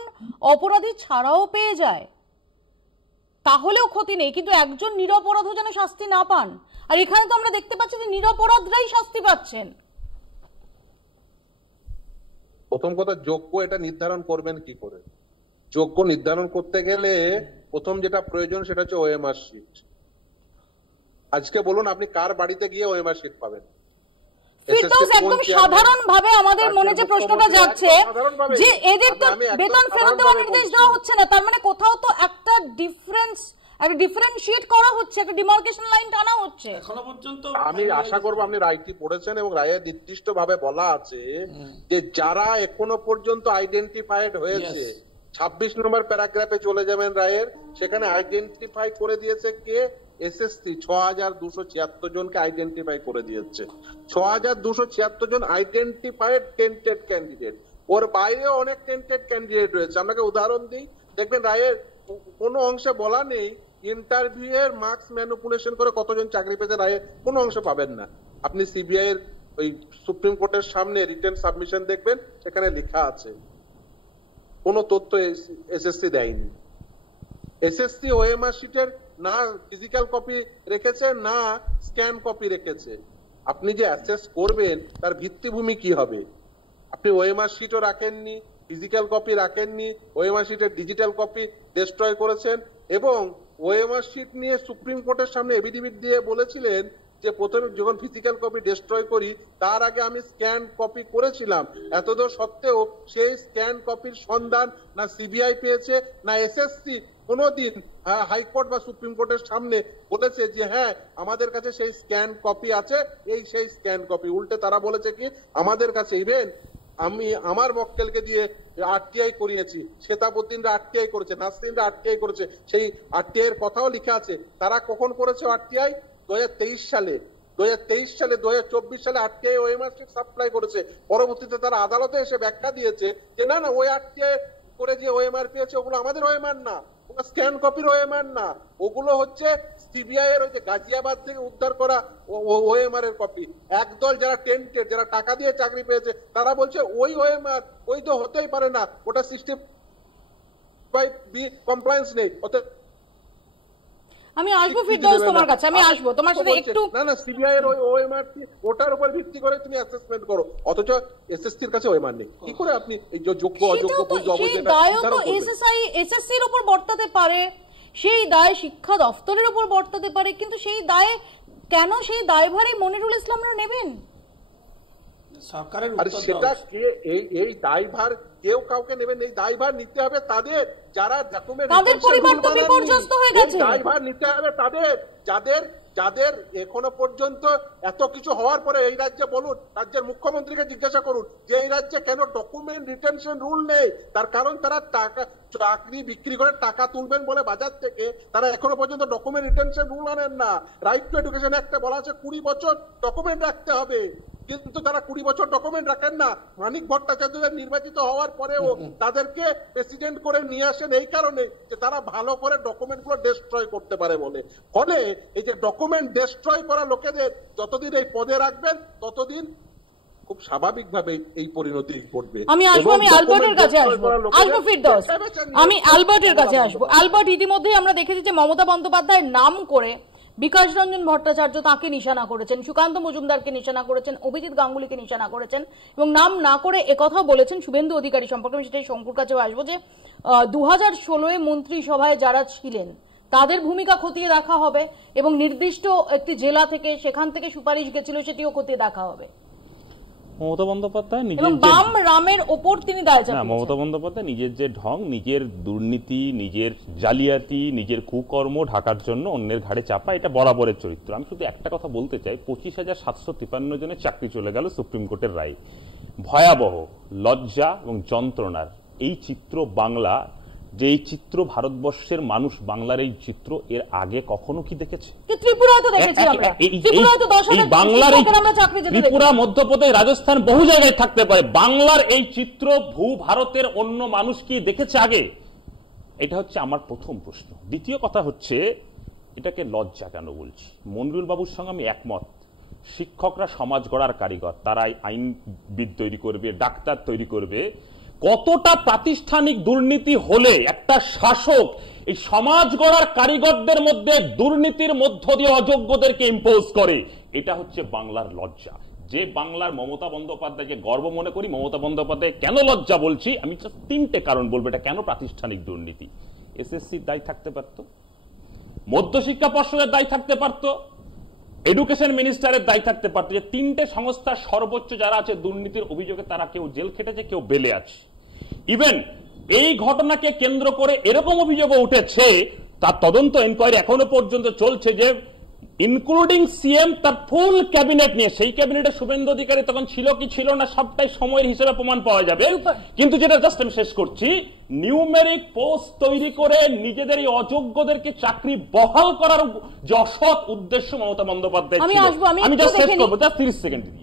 অপরাধী ছাড়াও পেয়ে যায় তাহলেও ক্ষতি নেই, কিন্তু একজন নিরপরাধও যেন শাস্তি না পান। আর এখানে তো আমরা দেখতে পাচ্ছি যে নিরপরাধরাই শাস্তি পাচ্ছেন। প্রথম কথা, যোগ্য এটা নির্ধারণ করবেন কি করে? যোগ্য নির্ধারণ করতে গেলে প্রথম যেটা প্রয়োজন সেটা হচ্ছে ওএমআর শিট। আজকে বলুন আপনি কার বাড়িতে গিয়ে ওএমআর শিট পাবেন? ফিরদৌস, একদম সাধারণ ভাবে আমাদের মনে যে প্রশ্নটা যাচ্ছে যে এদের তো বেতন ফেরত দেওয়ার নির্দেশ দেওয়া হচ্ছে না, তার মানে কোথাও তো একটা ডিফারেন্সিয়েট করা হচ্ছে, একটা ডিমার্কেশন লাইন টানা হচ্ছে। এখনো পর্যন্ত আমি আশা করবো আপনি রায়টি পড়েছেন এবং রায়ে নির্দিষ্ট ভাবে বলা আছে যে যারা এখনো পর্যন্ত আইডেন্টিফাইড হয়েছে, 26 নম্বর প্যারাগ্রাফে চলে যাবেন রায়ের, সেখানে আইডেন্টিফাই করে দিয়েছে কে? এসএসসি 6276 জনকে আইডেন্টিফাই করে দিয়েছে। 6276 জন আইডেন্টিফাইড টেন্টেড ক্যান্ডিডেট, ওর বাইরেও অনেক টেন্টেড ক্যান্ডিডেট রয়েছে। আপনাকে উদাহরণ দিই, দেখবেন রায়ের কোনো অংশে বলা নেই ইন্টারভিউ এর মার্কস ম্যানিপুলেশন করে কতজন চাকরি পেতে, রায়ের কোনো অংশ পাবেন না। আপনি সিবিআই এর ওই সুপ্রিম কোর্টের সামনে রিটেন সাবমিশন দেখবেন, সেখানে লেখা আছে কোনো তথ্য এসএসসি দেয়নি। এসএসসি ওএমআর শিটের না ফিজিক্যাল কপি রেখেছে না স্ক্যান কপি রেখেছে। আপনি যে অ্যাসেস করবেন তার ভিত্তিভূমি কি হবে? আপনি ওএমআর শিটও রাখেননি, ফিজিক্যাল কপি রাখেননি, ওএমআর শিটের ডিজিটাল কপি ডিস্ট্রয় করেছেন এবং ওএমআর শিট নিয়ে সুপ্রিম কোর্টের সামনে এফিডেভিট দিয়ে বলেছিলেন যে প্রথমে যখন ফিজিক্যাল কপি ডিস্ট্রয় করি তার আগে আমি স্ক্যান কপি করেছিলাম। এতদূর সত্ত্বেও সেই স্ক্যান কপির সন্ধান না সিবিআই পেয়েছে না এসএসসি কোনোদিন হাইকোর্ট বা সুপ্রিম কোর্টের সামনে বলেছে যে হ্যাঁ আমাদের কাছে সেই স্ক্যান কপি আছে, এই সেই স্ক্যান কপি। উল্টে তারা বলেছে কি আমাদের কাছে ইভেন আমি আমার মক্কেলকে দিয়ে আরটিআই করিয়েছি, শেতাবুদ্দিনরা আরটিআই করেছে, নাসরিনরা আরটিআই করেছে, সেই আরটিআই এর কথাও লিখা আছে। তারা কখন করেছে আরটিআই? 2023 সালে। 2024 সালে আরটিআই ওএমআর শিট সাপ্লাই করেছে। পরবর্তীতে তারা আদালতে এসে ব্যাখ্যা দিয়েছে যে না ওই আরটিআই করে যে ওএমআর পেয়েছে ওগুলো আমাদের ওএমআর না, ওগুলো স্ক্যান কপির ওএমআর না, ওগুলো হচ্ছে সিবিআই এর ওই যে গাজিয়াবাদ থেকে উদ্ধার করা ওএমআর এর কপি। একদল যারা টেন্টেড, যারা টাকা দিয়ে চাকরি পেয়েছে, তারা বলছে ওই ওএমআর ওই তো হতেই পারে না, ওটা 65B কমপ্লায়েন্স নেই। আমি আসবো ফিরদৌস তোমার কাছে, আমি আসবো তোমার সাথে একটু। না সিবিআই এর ওই ওএমআর ওটার উপর ভিত্তি করে তুমি অ্যাসেসমেন্ট করো, অথচ এসএসসি এর কাছে ওএমআর নেই। কি করে আপনি এই যোগ্য অযোগ্য বৈধ অবৈধ দায়ও তো এসএসসি এর উপর বর্তাতে পারে, সেই দায় শিক্ষা দপ্তরের উপর বর্তাতে পারে, কিন্তু সেই দায়ে কেন সেই দায়ভারই মনিরুল ইসলামরা নেবেন? সরকারের সেটা কে এই দায়ভার কেউ কাউকে নেবেন? এই দায়ভার নিতে হবে তাদের যারা ডকুমেন্ট, তাদের পরিবার তো বিপর্যস্ত হয়ে গেছে। দায়ভার নিতে হবে তাদের যাদের এখনো পর্যন্ত এত কিছু হওয়ার পরে এই রাজ্যে বলুন, রাজ্যের মুখ্যমন্ত্রীকে জিজ্ঞাসা করুন যে এই রাজ্যে কেন ডকুমেন্ট রিটেনশন রুল নেই। তার কারণ তারা টাকা চাকরি বিক্রি করে টাকা তুলবেন বলে বাজার থেকে তারা এখনো পর্যন্ত ডকুমেন্ট রিটেনশন রুল আনেন না। রাইট টু এডুকেশন একটা বলা আছে 20 বছর ডকুমেন্ট রাখতে হবে, কিন্তু তারা 20 বছর ডকুমেন্ট রাখেন না। মানিক ভট্টাচার্য নির্বাচিত হওয়ার পরেও তাদেরকে প্রেসিডেন্ট করে নিয়ে আসেন এই কারণে যে তারা ভালো করে ডকুমেন্ট গুলো ডিস্ট্রয় করতে পারে বলে। ফলে এই যে ডকুমেন্ট ডিস্ট্রয় করা লোকেদের যতদিন এই পদে রাখবেন ততদিন খুব স্বাভাবিকভাবে এই পরিণতি ঘটবে। আমি আলবার্টের কাছে আসবো ফিরদৌস, আমি আলবার্টের কাছে আসবো। আলবার্ট, ইতিমধ্যে আমরা দেখেছি যে মমতা বন্দ্যোপাধ্যায়ের নাম করে বিকাশ রঞ্জন ভট্টাচার্য তাকে নিশানা করেছেন, সুকান্ত মজুমদারকে নিশানা করেছেন, অভিজিৎ গাঙ্গুলিকে নিশানা করেছেন এবং নাম না করে একথাও বলেছেন শুভেন্দু অধিকারী সম্পর্কে। আমি সেটাই শঙ্কুর কাছেও আসবো যে 2016 মন্ত্রিসভায় যারা ছিলেন তাদের ভূমিকা খতিয়ে দেখা হবে এবং নির্দিষ্ট একটি জেলা থেকে সেখান থেকে সুপারিশ গেছিল সেটিও খতিয়ে দেখা হবে। মমতা বন্দ্যোপাধ্যায় এবং বাম রামের ওপর তিনি দায় চাপিয়েছেন। না, মমতা বন্দ্যোপাধ্যায় নিজের যে ঢং, নিজের দুর্নীতি, নিজের জালিয়াতি, নিজের কুকর্ম ঢাকার জন্য অন্যের ঘাড়ে চাপা, এটা বরাবরের চরিত্র। আমি শুধু একটা কথা বলতে চাই, 25,753 জনের চাকরি চলে গেল সুপ্রিম কোর্টের রায়। ভয়াবহ লজ্জা এবং যন্ত্রণার এই চিত্র বাংলা, যে এই চিত্র ভারতবর্ষের মানুষ বাংলার এই চিত্র এর আগে কখনো কি দেখেছে? ত্রিপুরা, মধ্যপ্রদেশ, রাজস্থান, বহু জায়গায় থাকতে পারে। বাংলার এই চিত্র ভারতের অন্য মানুষ কি দেখেছে আগে? এটা হচ্ছে আমার প্রথম প্রশ্ন। দ্বিতীয় কথা হচ্ছে, এটাকে লজ্জা কেন বলছি? মনিরুল বাবুর সঙ্গে আমি একমত। শিক্ষকরা সমাজ গড়ার কারিগর, তারা আইনবিদ তৈরি করবে, ডাক্তার তৈরি করবে। কতটা প্রাতিষ্ঠানিক দুর্নীতি হলে একটা শাসক এই সমাজ গড়ার কারিগরদের মধ্যে দুর্নীতির মধ্য দিয়ে অযোগ্যদেরকে ইম্পোজ করে, এটা হচ্ছে বাংলার লজ্জা। যে বাংলার মমতা বন্দ্যোপাধ্যায়কে গর্ব মনে করি, মমতা বন্দ্যোপাধ্যায় কেন লজ্জা বলছি, আমি তিনটে কারণ বলবো এটা কেন প্রাতিষ্ঠানিক দুর্নীতি। এসএসসির দায় থাকতে পারত, মধ্যশিক্ষা পর্ষদের দায় থাকতে পারত, এডুকেশন মিনিস্টারের দায় থাকতে পারত। যে তিনটে সংস্থার সর্বোচ্চ যারা আছে দুর্নীতির অভিযোগে, তারা কেউ জেল খেটেছে, কেউ বেলে আছে। ইভেন এই ঘটনাকে কেন্দ্র করে এরকম অভিযোগও উঠেছে, তার তদন্ত এনকোয়ারি এখনো পর্যন্ত চলছে, যে ইনক্লুডিং সিএম তার ফুল ক্যাবিনেট নিয়ে, সেই ক্যাবিনেটে শুভেন্দু অধিকারী তখন ছিল কি ছিল না সবটাই সময়ের হিসেবে প্রমাণ পাওয়া যাবে। কিন্তু যেটা জাস্ট আমি শেষ করছি, নিউমেরিক পোস্ট তৈরি করে নিজেদের এই অযোগ্যদেরকে চাকরি বহাল করার যে অসৎ উদ্দেশ্য মমতা বন্দ্যোপাধ্যায় ছিল। আমি জাস্ট শেষ করবো, জাস্ট 30 সেকেন্ড দিদি।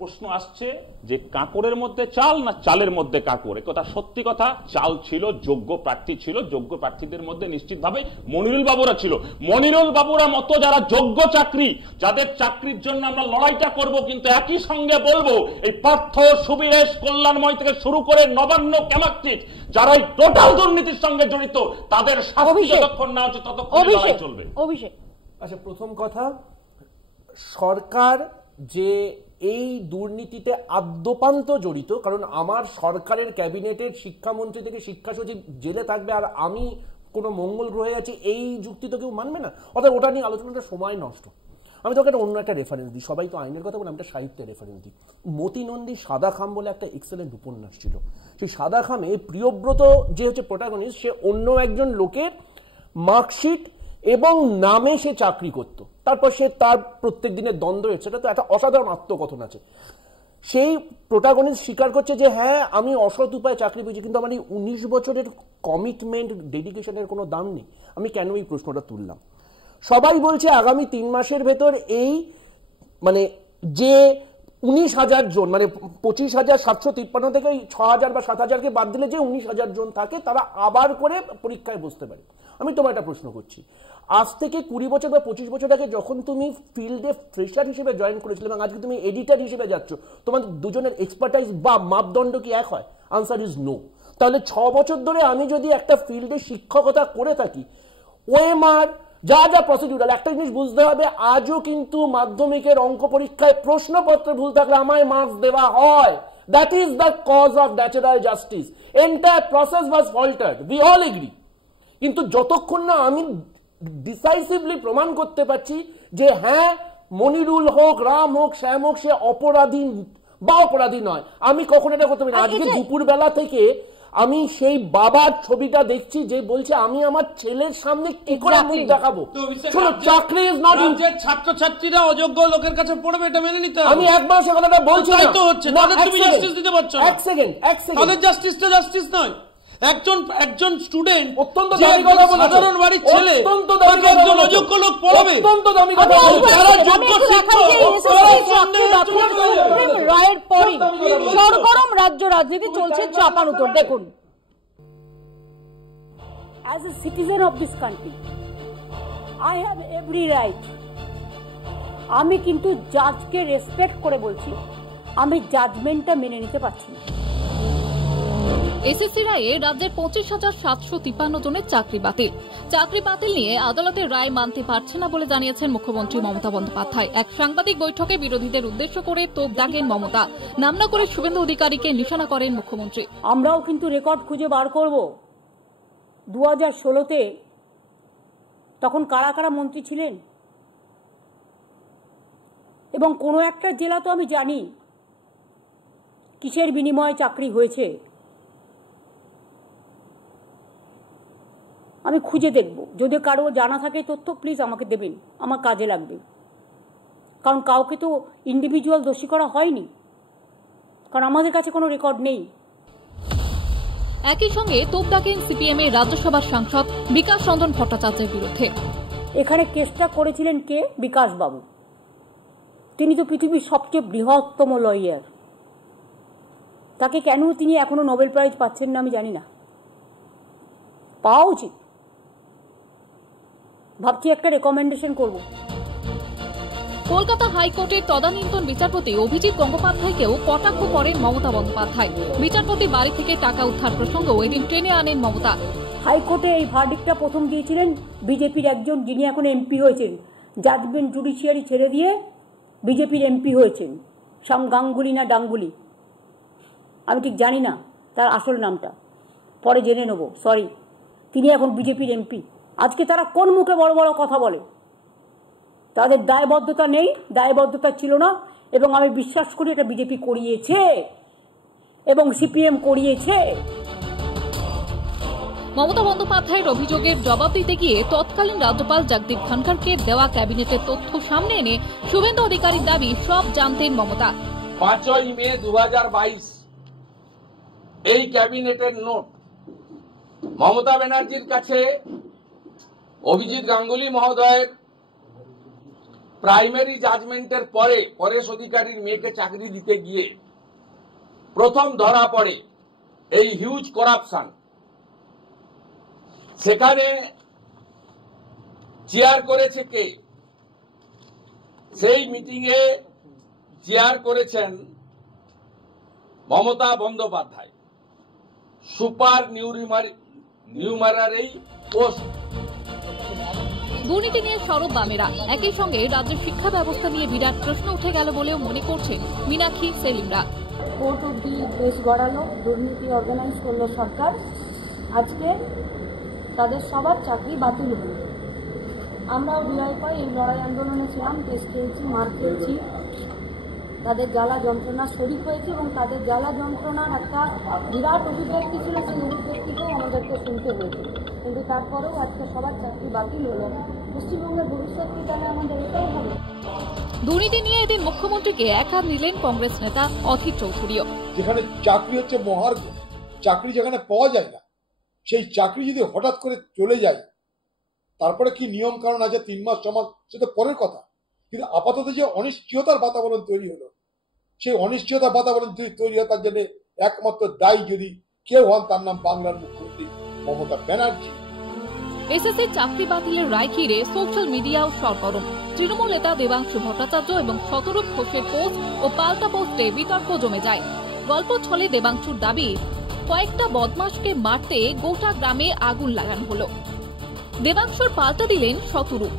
প্রশ্ন আসছে যে কাঁকড়ের মধ্যে চাল না চালের মধ্যে কাঁকড়? একথা সত্যি কথা, চাল ছিল, যোগ্য প্রার্থী ছিল, যোগ্য প্রার্থীদের মধ্যে নিশ্চিতভাবে মনিরুল বাবুরা ছিল। মনিরুল বাবুরা মতো যারা যোগ্য চাকরি, যাদের চাকরির জন্য আমরা লড়াইটা করব, কিন্তু একই সঙ্গে বলবো এই পার্থ, সুবীরেশ, কল্যাণময় থেকে শুরু করে নবান্ন, ক্যামাকটিক, যারা এই টোটাল দুর্নীতির সঙ্গে জড়িত, তাদের শাস্তি যতক্ষণ না হচ্ছে ততক্ষণ লড়াই চলবে। অভিষেক, আচ্ছা, প্রথম কথা, সরকার যে এই দুর্নীতিতে আদ্যোপান্ত জড়িত, কারণ আমার সরকারের ক্যাবিনেটের শিক্ষামন্ত্রী থেকে শিক্ষা সচিব জেলে থাকবে আর আমি কোনো মঙ্গল গ্রহে আছি, এই যুক্তি তো কেউ মানবে না। অর্থাৎ ওটা নিয়ে আলোচনাটা সময় নষ্ট। আমি তোকে একটা অন্য একটা রেফারেন্স দিই, সবাই তো আইনের কথা বলে, আমি একটা সাহিত্যের রেফারেন্স দিই। মতি নন্দী সাদা খাম বলে একটা এক্সেলেন্ট উপন্যাস ছিল। সেই সাদা খামে প্রিয়ব্রত যে হচ্ছে প্রোটাগনিস্ট, সে অন্য একজন লোকের মার্কশিট এবং নামে সে চাকরি করত, তারপর সে তার প্রত্যেক দিনের দ্বন্দ্ব, সেটা তো একটা অসাধারণ আত্মকথন আছে। সেই প্রোটাগনিস্ট স্বীকার করছে যে হ্যাঁ, আমি অসৎ উপায়ে চাকরি পেয়েছি, কিন্তু আমার এই 19 বছরের কমিটমেন্ট, ডেডিকেশনের কোনো দাম নেই। আমি কেন এই প্রশ্নটা তুললাম? সবাই বলছে আগামী 3 মাসের ভেতর এই মানে যে 19,000 জন, মানে 25,753 থেকে 6,000 বা 7,000কে বাদ দিলে যে 19,000 জন থাকে, তারা আবার করে পরীক্ষায় বসতে পারে। আমি তোমার একটা প্রশ্ন করছি, আজ থেকে 20 বছর বা 25 বছর আগে যখন তুমি ফিল্ডে ফ্রেশার হিসেবে জয়েন করেছিলে এবং আজকে তুমি এডিটর হিসেবে যাচ্ছ, তোমাদের দুজনের এক্সপার্টাইজ বা মাপদণ্ড কি এক হয়? Answer is no. তাহলে 6 বছর ধরে আমি যদি একটা ফিল্ডে শিক্ষকতা করে থাকি, ওএমআর যা যা প্রসিডিউরাল, একটা জিনিস বুঝতে হবে, আজও কিন্তু মাধ্যমিকের অঙ্ক পরীক্ষায় প্রশ্নপত্র ভুল থাকলে আমায় মার্কস দেওয়া হয়। That is the cause of natural justice. Entire process was faltered, we all agree. কিন্তু যতক্ষণ না আমি ডিসাইসিভলি প্রমাণ করতে পারছি যে হ্যাঁ, মনিরুল হোক, রাম হোক, শ্যাম হোক, সে অপরাধী বা অপরাধী নয়, আমি কখনো এটা করতে পারি না। আজকে দুপুর বেলা থেকে আমি সেই বাবার ছবিটা দেখছি যে বলছে আমি আমার ছেলের সামনে কি করে মুখ দেখাবো। শোনো, চাকরি ইজ নট, ছাত্রছাত্রীরা অযোগ্য লোকের কাছে পড়বে, এটা মেনে নিতে হবে। আমি একবার সে কথাটা বলছি, তাই তো হচ্ছে, তাদের তুমি জাস্টিস দিতে পারছো না। এক সেকেন্ড, তাদের জাস্টিসটা জাস্টিস নয়। একজন স্টুডেন্ট অত্যন্ত দামি কথা বলে, সাধারণ বাড়ির ছেলে, অত্যন্ত দামি কথা একজন অযোগ্য লোক পড়াবে, অত্যন্ত দামি কথা বলে। যারা যোগ্য শিক্ষক, রায়ের পরই সরগরম রাজ্য রাজনীতি চলছে চাপানুতর। দেখুন, as a citizen of this country, I have every right. আমি কিন্তু জাজকে রেসপেক্ট করে বলছি, আমি জাজমেন্টটা মেনে নিতে পারছি না। এসএসসি রায়ে রাজ্যের 25,753 জনের চাকরি বাতিল। চাকরি বাতিল নিয়ে আদালতের রায় মানতে পারছে না বলে জানিয়েছেন মুখ্যমন্ত্রী মমতা বন্দ্যোপাধ্যায়। এক সাংবাদিক বৈঠকে বিরোধীদের উদ্দেশ্য করে তোপ দাগেন মমতা। নাম না করে শুভেন্দু অধিকারীকে নিশানা করেন মুখ্যমন্ত্রী। আমরাও কিন্তু রেকর্ড খুঁজে বার করব। 2016-তে তখন কারা কারা মন্ত্রী ছিলেন, এবং কোনো একটা জেলা তো আমি জানি কিসের বিনিময়ে চাকরি হয়েছে আমি খুঁজে দেখব। যদি কারো জানা থাকে তথ্য প্লিজ আমাকে দেবেন, আমার কাজে লাগবে। কারণ কাউকে তো ইন্ডিভিজুয়াল দোষী করা হয়নি, কারণ আমাদের কাছে কোনো রেকর্ড নেই। একই সঙ্গে তোপ দাগেন সিপিএম এর রাজ্যসভার সাংসদ বিকাশ রঞ্জন ভট্টাচার্যের বিরুদ্ধে। এখানে কেসটা করেছিলেন কে? বিকাশ বাবু। তিনি তো পৃথিবীর সবচেয়ে বৃহত্তম লয়ার। তাকে কেন তিনি এখনো নোবেল প্রাইজ পাচ্ছেন না আমি জানি না, পাওয়া উচিত। ভাবছি একটা রেকমেন্ডেশন করব। কলকাতা হাইকোর্টের তদানীন্তন বিচারপতি অভিজিৎ গঙ্গোপাধ্যায়কেও কটাক্ষ করেন মমতা বন্দ্যোপাধ্যায়। বিচারপতি বাড়ি থেকে টাকা উদ্ধার প্রসঙ্গও এদিন টেনে আনেন মমতা। হাইকোর্টে এই ভার্ডিক্টটা প্রথম দিয়েছিলেন বিজেপির একজন, যিনি এখন এমপি হয়েছেন, জাজমেন্ট জুডিশিয়ারি ছেড়ে দিয়ে বিজেপির এমপি হয়েছেন, শ্যাম গাঙ্গুলি না ডাঙ্গুলি, আমি ঠিক জানি না তার আসল নামটা, পরে জেনে নেব, সরি। তিনি এখন বিজেপির এমপি। আজকে তারা কোন মুখে বড় বড় কথা বলে? তাদের দায়বদ্ধতা নেই, দায়বদ্ধতা ছিল না, এবং আমি বিশ্বাস করি এটা বিজেপি করিয়েছে এবং সিপিএম করিয়েছে। মমতা বন্দ্যোপাধ্যায়ের অভিযোগের জবাব দিতে গিয়ে তৎকালীন রাজ্যপাল জগদীপ ধনখড়কে দেওয়া ক্যাবিনেটের তথ্য সামনে এনে শুভেন্দু অধিকারীর দাবি সব জানতেন মমতা। 5ই মে 2022 এই ক্যাবিনেটের নোট মমতা ব্যানার্জির কাছে অভিজিৎ গাঙ্গুলি মহোদয়ের প্রাইমারি জাজমেন্টের পরে পরেশ অধিকারীর মেয়েকে চাকরি দিতে গিয়ে প্রথম ধরা পড়ে এই হিউজ করাপশন। সেখানে চেয়ার করেছে কে? সেই মিটিংয়ে চেয়ার করেছেন Mamata Bandyopadhyay, super numerary post. দুর্নীতি নিয়ে সরব বামেরা। একই সঙ্গে রাজ্যের শিক্ষা ব্যবস্থা নিয়ে বিরাট প্রশ্ন উঠে গেল বলেও মনে করছেন মীনাক্ষী সেলিমরা। কোর্ট অব্দি দেশ গড়ালো, দুর্নীতি অর্গানাইজ করলো সরকার, আজকে তাদের সবার চাকরি বাতিল হলো। আমরাও বিদায় পাই, এই লড়াই আন্দোলনে ছিলাম, কেস খেয়েছি, মার খেয়েছি, তাদের জ্বালা যন্ত্রণা শরীর হয়েছে এবং তাদের জ্বালা যন্ত্রণার একটা বিরাট অভিব্যক্তি ছিল, সেই অভিব্যক্তিকেও আমাদেরকে শুনতে হয়েছে। কিন্তু তারপরেও আজকে সবার চাকরি বাতিল হলো। পশ্চিমবঙ্গের ভবিষ্যৎ কি তাহলে আমাদের এটাই হবে? দুর্নীতি নিয়ে এদিন মুখ্যমন্ত্রীকে একা নিলেন কংগ্রেস নেতা অধীর চৌধুরীও। যেখানে চাকরি হচ্ছে মহার্ঘ, চাকরি যেখানে পাওয়া যায় না, সেই চাকরি যদি হঠাৎ করে চলে যায়, তারপরে কি নিয়ম কারণ আছে 3 মাস 6 মাস সেটা পরের কথা, কিন্তু আপাতত যে অনিশ্চয়তার বাতাবরণ তৈরি হলো, সেই অনিশ্চয়তার বাতাবরণ তৈরি হয় তার জন্য একমাত্র দায়ী যদি কেউ হন তার নাম বাংলার মুখ্যমন্ত্রী মমতা ব্যানার্জি। এসএসসি চাকরি বাতিলের রায় ঘিরে সোশ্যাল মিডিয়াও সরগরম। তৃণমূল নেতা দেবাংশু ভট্টাচার্য এবং শতরূপ ঘোষের পোস্ট ও পাল্টা পোস্টে বিতর্ক জমে যায়। গল্প ছলে দেবাংশুর দাবি, কয়েকটা বদমাশকে মারতে গোটা গ্রামে আগুন লাগানো হলো। দেবাংশুর পাল্টা দিলেন শতরূপ।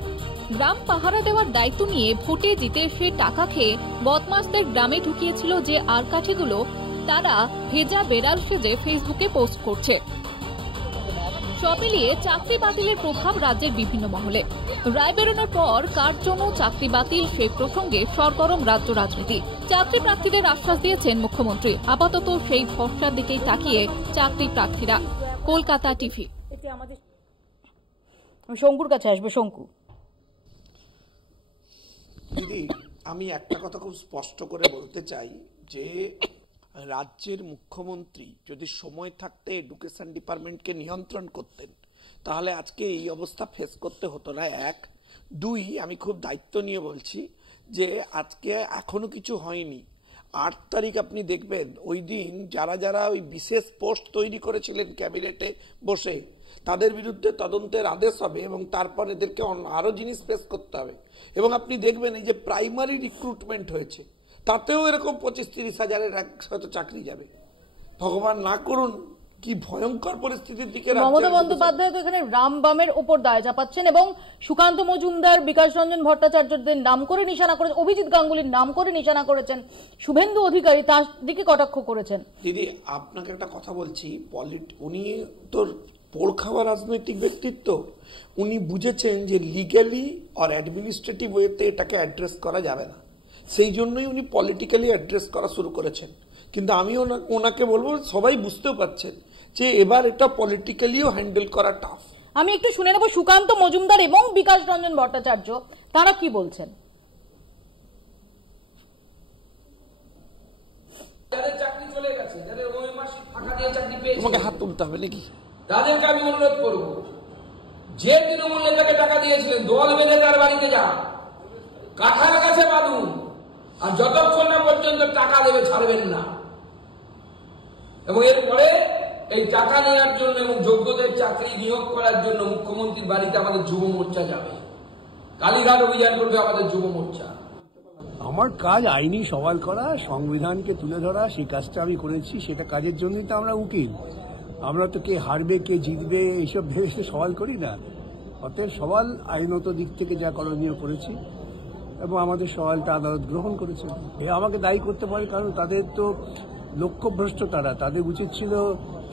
গ্রাম পাহারা দেওয়ার দায়িত্ব নিয়ে ভোটে জিতে সে টাকা খেয়ে বদমাশদের গ্রামে ঢুকিয়েছিল যে আরকাঠিগুলো, তারা ভেজা বেড়াল সেজে ফেসবুকে পোস্ট করছে। সব মিলিয়ে চাকরি বাতিলের প্রভাব রাজ্যের বিভিন্ন মহলে। রায় বেরোনোর পর কার জন্য চাকরি বাতিল সেই প্রসঙ্গে সরগরম রাজ্য রাজনীতি। চাকরি প্রার্থীদের আশ্বাস দিয়েছেন মুখ্যমন্ত্রী। আপাতত সেই ভরসার দিকেই তাকিয়ে চাকরি প্রার্থীরা। কলকাতা টিভি। শঙ্কুর কাছে আসবে। শঙ্কু, দিদি, আমি একটা কথা খুব স্পষ্ট করে বলতে চাই যে রাজ্যের মুখ্যমন্ত্রী যদি সময় থাকতে এডুকেশন ডিপার্টমেন্টকে নিয়ন্ত্রণ করতেন, তাহলে আজকে এই অবস্থা ফেস করতে হতো না। 1, 2, আমি খুব দায়িত্ব নিয়ে বলছি যে আজকে এখনো কিছু হয়নি। 8 তারিখ আপনি দেখবেন ওই দিন যারা যারা ওই বিশেষ পোস্ট তৈরি করেছিলেন ক্যাবিনেটে বসে, তাদের বিরুদ্ধে তদন্তের আদেশ হবে এবং তারপর এদেরকে আরো জিনিস পেশ করতে হবে। এবং আপনি দেখবেন এই যে প্রাইমারি রিক্রুটমেন্ট হয়েছে, তাতেও এরকম 25-30 হাজারের হয়তো চাকরি যাবে। ভগবান না করুন, কি ভয়ঙ্কর পরিস্থিতির দিকে মমতা বন্দ্যোপাধ্যায় তো এখানে রামবামের ওপর দায় চাপাচ্ছেন এবং সুকান্ত মজুমদার, বিকাশ রঞ্জন ভট্টাচার্যদের নাম করে নিশানা করেছেন, অভিজিৎ গাঙ্গুলির নাম করে নিশানা করেছেন, শুভেন্দু অধিকারী তার দিকে কটাক্ষ করেছেন। দিদি, আপনাকে একটা কথা বলছি, উনি তোর পোড় খাওয়া রাজনৈতিক ব্যক্তিত্ব। উনি বুঝেছেন যে লিগ্যালি আর অ্যাডমিনিস্ট্রেটিভ ওয়েতে এটাকে অ্যাড্রেস করা যাবে না, সেই জন্যই উনি পলিটিক্যালি অ্যাড্রেস করা শুরু করেছেন। কিন্তু আমি ওনাকে বলবো সবাই বুঝতেও পারছেন যে এবার এটা পলিটিক্যালিও হ্যান্ডেল করা টাফ। আমি একটু শুনে নেব সুকান্ত মজুমদার এবং বিকাশ রঞ্জন ভট্টাচার্য তারা কি বলছেন। চাকরি চলে গেছে, যাদের ওএমআরসি ফাঁকা দিয়ে চাকরি পেয়েছে, তোমাকে হাত তুলতে হবে নাকি? তাদেরকে আমি অনুরোধ করব, যে তৃণমূল নেতাকে টাকা দিয়েছিলেন দল বেঁধে তার বাড়িতে যান, কাঁঠাল গাছে বাঁধুন, আর যতক্ষণ না পর্যন্ত টাকা দেবে ছাড়বেন না। এবং এরপরে এই টাকা নেওয়ার জন্য এবং যোগ্যদের চাকরি নিয়োগ করার জন্য মুখ্যমন্ত্রীর বাড়িতে আমাদের যুব মোর্চা যাবে, কালীঘাট অভিযান করবে আমাদের যুব মোর্চা। আমার কাজ আইনি সওয়াল করা, সংবিধানকে তুলে ধরা, সেই কাজটা আমি করেছি। সেটা কাজের জন্যই তো আমরা উকিল। আমরা তো কে হারবে কে জিতবে এইসব ভেবে সওয়াল করি না। অতএব সওয়াল আইনত দিক থেকে যা করণীয় করেছি এবং আমাদের সওয়ালটা আদালত গ্রহণ করেছে। এ আমাকে দায়ী করতে পারে, কারণ তাদের তো লক্ষ্যভ্রষ্ট, তাদের উচিত ছিল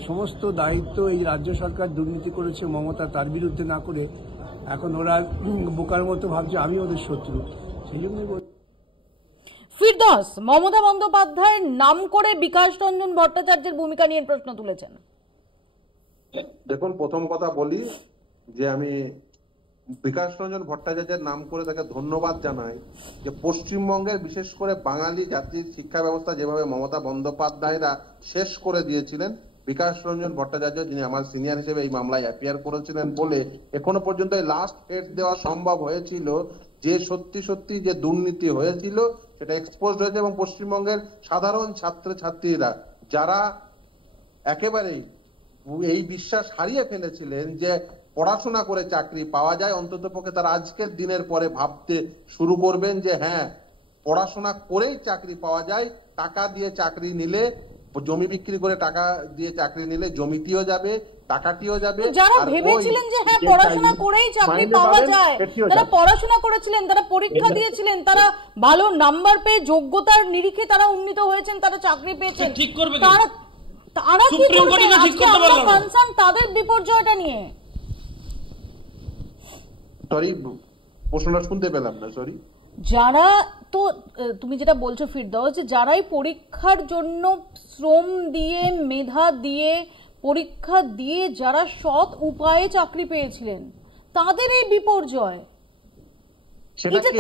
সমস্ত দায়িত্ব এই রাজ্য সরকার দুর্নীতি করেছে মমতা তার বিরুদ্ধে না করে এখন ওরা বোকার মতো ভাবছে আমি ওদের শত্রু। সেই জন্যই ফিরদৌস মমতা বন্দ্যোপাধ্যায়ের নাম করে বিকাশ রঞ্জন ভট্টাচার্যের ভূমিকা নিয়ে প্রশ্ন তুলেছেন। দেখুন, প্রথম কথা বলি যে আমি বিকাশ রঞ্জন ভট্টাচার্যের নাম করে তাকে ধন্যবাদ জানাই যে পশ্চিমবঙ্গের বিশেষ করে বাঙালি জাতির শিক্ষা ব্যবস্থা যেভাবে মমতা বন্দ্যোপাধ্যায়রা শেষ করে দিয়েছিলেন, বিকাশ রঞ্জন ভট্টাচার্য যিনি আমার সিনিয়র হিসেবে এই মামলায় অ্যাপিয়ার করেছিলেন বলে এখনো পর্যন্ত লাস্ট হেড দেওয়া সম্ভব হয়েছিল। যে সত্যি সত্যি যে দুর্নীতি হয়েছিল সেটা এক্সপোজ হয়েছে এবং পশ্চিমবঙ্গের সাধারণ ছাত্রছাত্রীরা যারা একেবারেই এই বিশ্বাস হারিয়ে ফেলেছিলেন যে পড়াশোনা করে চাকরি পাওয়া যায়, অন্ততপক্ষে তারা আজকের দিনের পরে ভাবতে শুরু করবেন যে হ্যাঁ, পড়াশোনা করেই চাকরি পাওয়া যায়। টাকা দিয়ে চাকরি নিলে, জমি বিক্রি করে টাকা দিয়ে চাকরি নিলে জমিটিও যাবে, টাকাটিও যাবে। যারা ভেবেছিলেন যে হ্যাঁ পড়াশোনা করেই চাকরি পাওয়া যায়, তারা পড়াশোনা করেছিলেন, তারা পরীক্ষা দিয়েছিলেন, তারা ভালো নাম্বার পেয়ে যোগ্যতার নিরিখে তারা উন্নীত হয়েছেন, তারা চাকরি পেয়েছেন। ঠিক করবে তারা কি করবেন? আজকে আমরা কনসার্ন তাদের বিপর্যয়টা নিয়ে। সরি, প্রশ্নটা শুনতে পেলাম না, সরি। যারা তো তুমি যেটা বলছো ফিরদৌস, যে যারাই পরীক্ষার জন্য শ্রম দিয়ে মেধা দিয়ে পরীক্ষা দিয়ে যারা সৎ উপায়ে চাকরি পেয়েছিলেন তাদের এই বিপর্যয়,